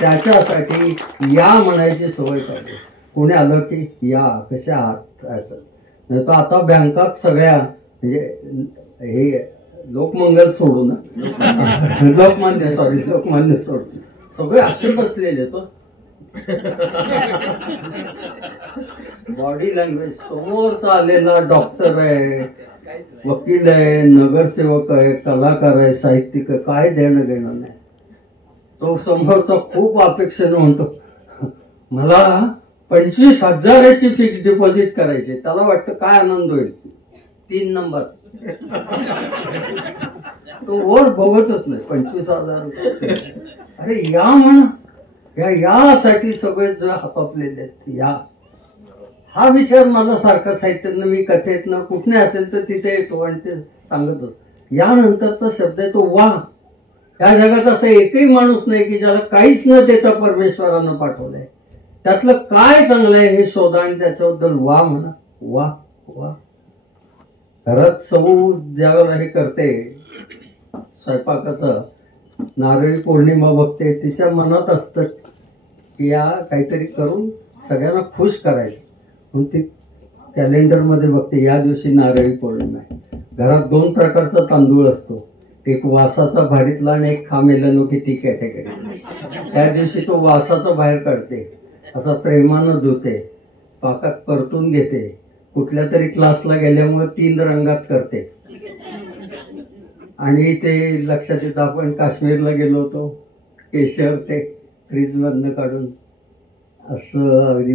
त्याच्यासाठी या म्हणायची सवय पाहिजे. कोणी आलं की या कशा आहात असं. नाही तर आता बँकात सगळ्या म्हणजे हे लोकमंगल सोडून लोकमान्य सोडून सगळे असे बसलेले तो बॉडी लँग्वेज. समोरचा आलेला डॉक्टर आहे, वकील आहे, नगरसेवक आहे, कलाकार आहे, साहित्यिक आहे, काय देणं घेणं नाही. तो समोरचा खूप अपेक्षेनं म्हणतो मला 25,000ची फिक्स डिपॉझिट करायची. त्याला वाटतं काय आनंद होईल, 3 नंबर. तो वर बघतच नाही 25,000. अरे या म्हणा, यासाठी सगळे जण हापापलेले आहेत. या हा विचार मला सारखा साहित्यातनं, मी कथेतनं कुठने असेल तर तिथे येतो आणि ते सांगत असतो. यानंतरचा शब्द आहे तो वा. या जगात असा एकही माणूस नाही की ज्याला काहीच न देता परमेश्वरानं पाठवलंय. त्यातलं काय चांगलं आहे हे शोधा आणि त्याच्याबद्दल वा म्हणा. वा वा. घरात सौ ज्यावेळेला हे करते स्वयंपाकाचं, नारळी पौर्णिमा बघते, तिच्या मनात असतं की या काहीतरी करून सगळ्यांना खुश करायचं म्हणून ती कॅलेंडरमध्ये बघते या दिवशी नारळी पौर्णिमा आहे. घरात 2 प्रकारचा तांदूळ असतो, एक वासाचा भारीतला आणि एक खामेला किती कॅटेगरी. त्या दिवशी तो वासाचा बाहेर काढते, असा प्रेमानं धुते, पाकात परतून घेते. कुठल्या तरी क्लासला गेल्यामुळे 3 रंगात करते. आणि ते लक्षात येतं आपण काश्मीरला गेलो होतो, केशर ते फ्रीजमधनं काढून असं अगदी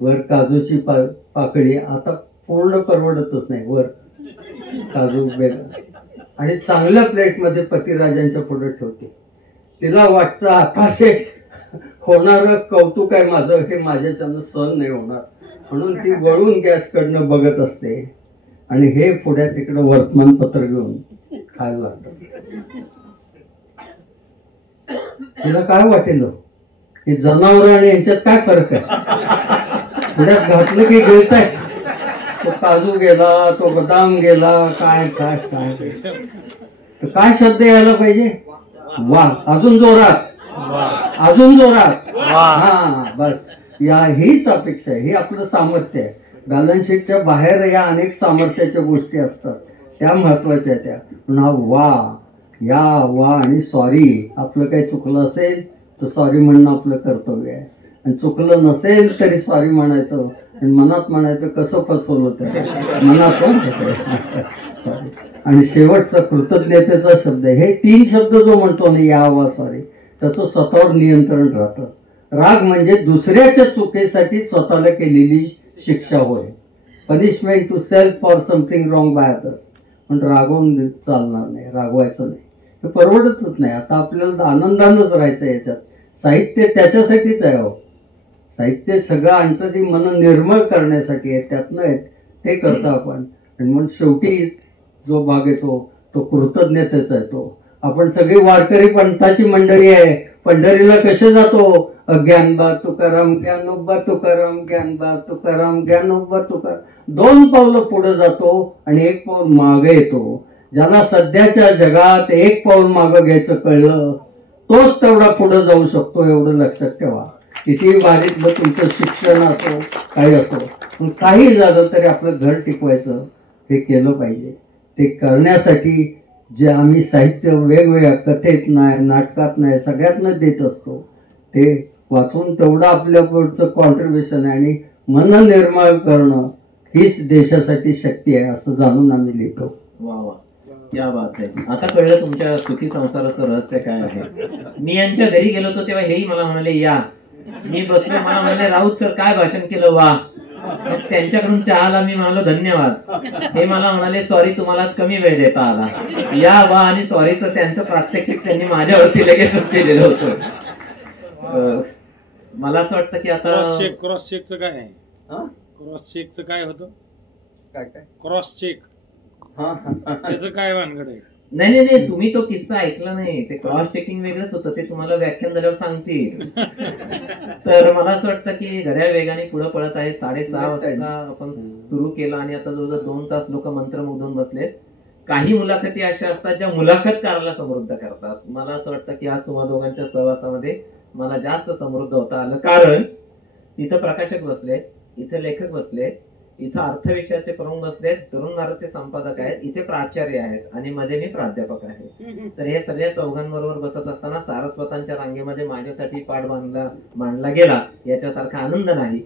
वर काजूची पाकळी. आता पूर्ण परवडतच नाही, वर काजू वेगळा आणि चांगल्या प्लेटमध्ये पतिराजांच्या पुढे ठेवते. तिला वाटतं आकाशे होणारं कौतुक आहे माझं, हे माझ्याच्यानं सहन नाही होणार म्हणून ती वळून गॅसकडनं बघत असते आणि हे पुढ्या तिकडं वर्तमानपत्र घेऊन खायला लागतं. तिला काय वाटेल की जनावर आणि यांच्यात काय फरक आहे, पुढ्यात घातलं की गिळताय. तो काजू गेला, तो बदाम गेला, काय काय काय तर काय शब्द यायला पाहिजे, वा. अजून जोरात, अजून जोरात. हा बस, या हीच अपेक्षा आहे, हे आपलं सामर्थ्य आहे. बॅलन्स शीटच्या बाहेर या अनेक सामर्थ्याच्या गोष्टी असतात, त्या महत्वाच्या त्या. पुन्हा वा, या, वा आणि सॉरी. आपलं काही चुकलं असेल तर सॉरी म्हणणं आपलं कर्तव्य आहे, आणि चुकलं नसेल तरी सॉरी म्हणायचं, आणि मनात म्हणायचं कसं फसवलं तर मनात सॉरी. आणि शेवटचा कृतज्ञतेचा शब्द आहे. हे 3 शब्द जो म्हणतो ना, या, वा, सॉरी, त्याचं स्वतःवर नियंत्रण राहतं. राग म्हणजे दुसऱ्याच्या चुकीसाठी स्वतःला केलेली शिक्षा होय. Punishment to self for something wrong by others. पण रागवून चालणार नाही, रागवायचं नाही, हे परवडतच नाही. आता आपल्याला आनंदानंच राहायचं याच्यात. साहित्य त्याच्यासाठीच आहे हो. साहित्य सगळं आणतं ती मन निर्मळ करण्यासाठी आहे, त्यातनं आहेत, ते करतो आपण. आणि मग शेवटी जो भाग येतो तो कृतज्ञतेचा येतो. आपण सगळी वारकरी पंथाची मंडळी आहे. पंढरीला कसे जातो? ज्ञानोबा तुकाराम, ज्ञानोबा तुकाराम, ज्ञानोबा तुकाराम, ज्ञानोबा तुकाराम. 2 पावलं पुढे जातो आणि 1 पाऊल मागे येतो. ज्याला सध्याच्या जगात 1 पाऊल मागं घ्यायचं कळलं तोच तेवढा पुढे जाऊ शकतो, एवढं लक्षात ठेवा. किती बारीक तुमचं शिक्षण असो, काही असो, पण काही झालं तरी आपलं घर टिकवायचं हे केलं पाहिजे. ते करण्यासाठी जे आम्ही साहित्य वेगवेगळ्या कथेत नाही, नाटकात नाही, सगळ्यातनं देत असतो, ते वाचून तेवढं आपल्या पुढचं कॉन्ट्रीब्युशन आहे. आणि मन निर्मळ करणं हीच देशासाठी शक्ती आहे असं जाणून आम्ही लिहितो. वा वा, क्या बात आहे. आता कळलं तुमच्या सुखी संसाराचं रहस्य काय आहे. मी यांच्या घरी गेलो होतो तेव्हा हेही मला म्हणाले या. मी बसलो, मला म्हणाले राऊत सर काय भाषण केलं, वा. त्यांच्याकडून चहाला मी म्हणालो धन्यवाद. हे मला म्हणाले सॉरी तुम्हालाच कमी वेळ देता आला. या, वा आणि सॉरीचं त्यांचं प्रात्यक्षिक त्यांनी माझ्यावरती लगेचच केलेलं होतं. मला असं वाटतं की आता क्रॉस चेकचं काय आहे? क्रॉस चेकचं काय होतं? काय काय क्रॉस चेक त्याचं काय भानगड आहे? नाही नाही नाही, तुम्ही तो किस्सा ऐकला नाही. ते क्रॉस चेकिंग वेगळंच होतं, ते तुम्हाला व्याख्यान झाल्यावर सांगतील. तर मला असं वाटतं की घड्याळ वेगाने पुढे पळत आहे. 6:30 वाजता आपण सुरू केलं आणि आता जवळजवळ 2 तास लोक मंत्रमुग्धून बसलेत. काही मुलाखती अशा असतात ज्या मुलाखतकाराला समृद्ध करतात. मला असं वाटतं की आज तुम्हा दोघांच्या सहवासामध्ये मला जास्त समृद्ध होता आलं, कारण इथं प्रकाशक बसले, इथे लेखक बसले, इथं अर्थ विषयाचे प्रमुख बसलेत, तरुण भारतचे संपादक आहेत, इथे प्राचार्य आहेत आणि मध्ये मी प्राध्यापक आहे. तर हे सगळ्या चौघांबरोबर बसत असताना सारस्वतांच्या रांगेमध्ये माझ्यासाठी पाठ मांडला गेला याच्यासारखा आनंद नाही.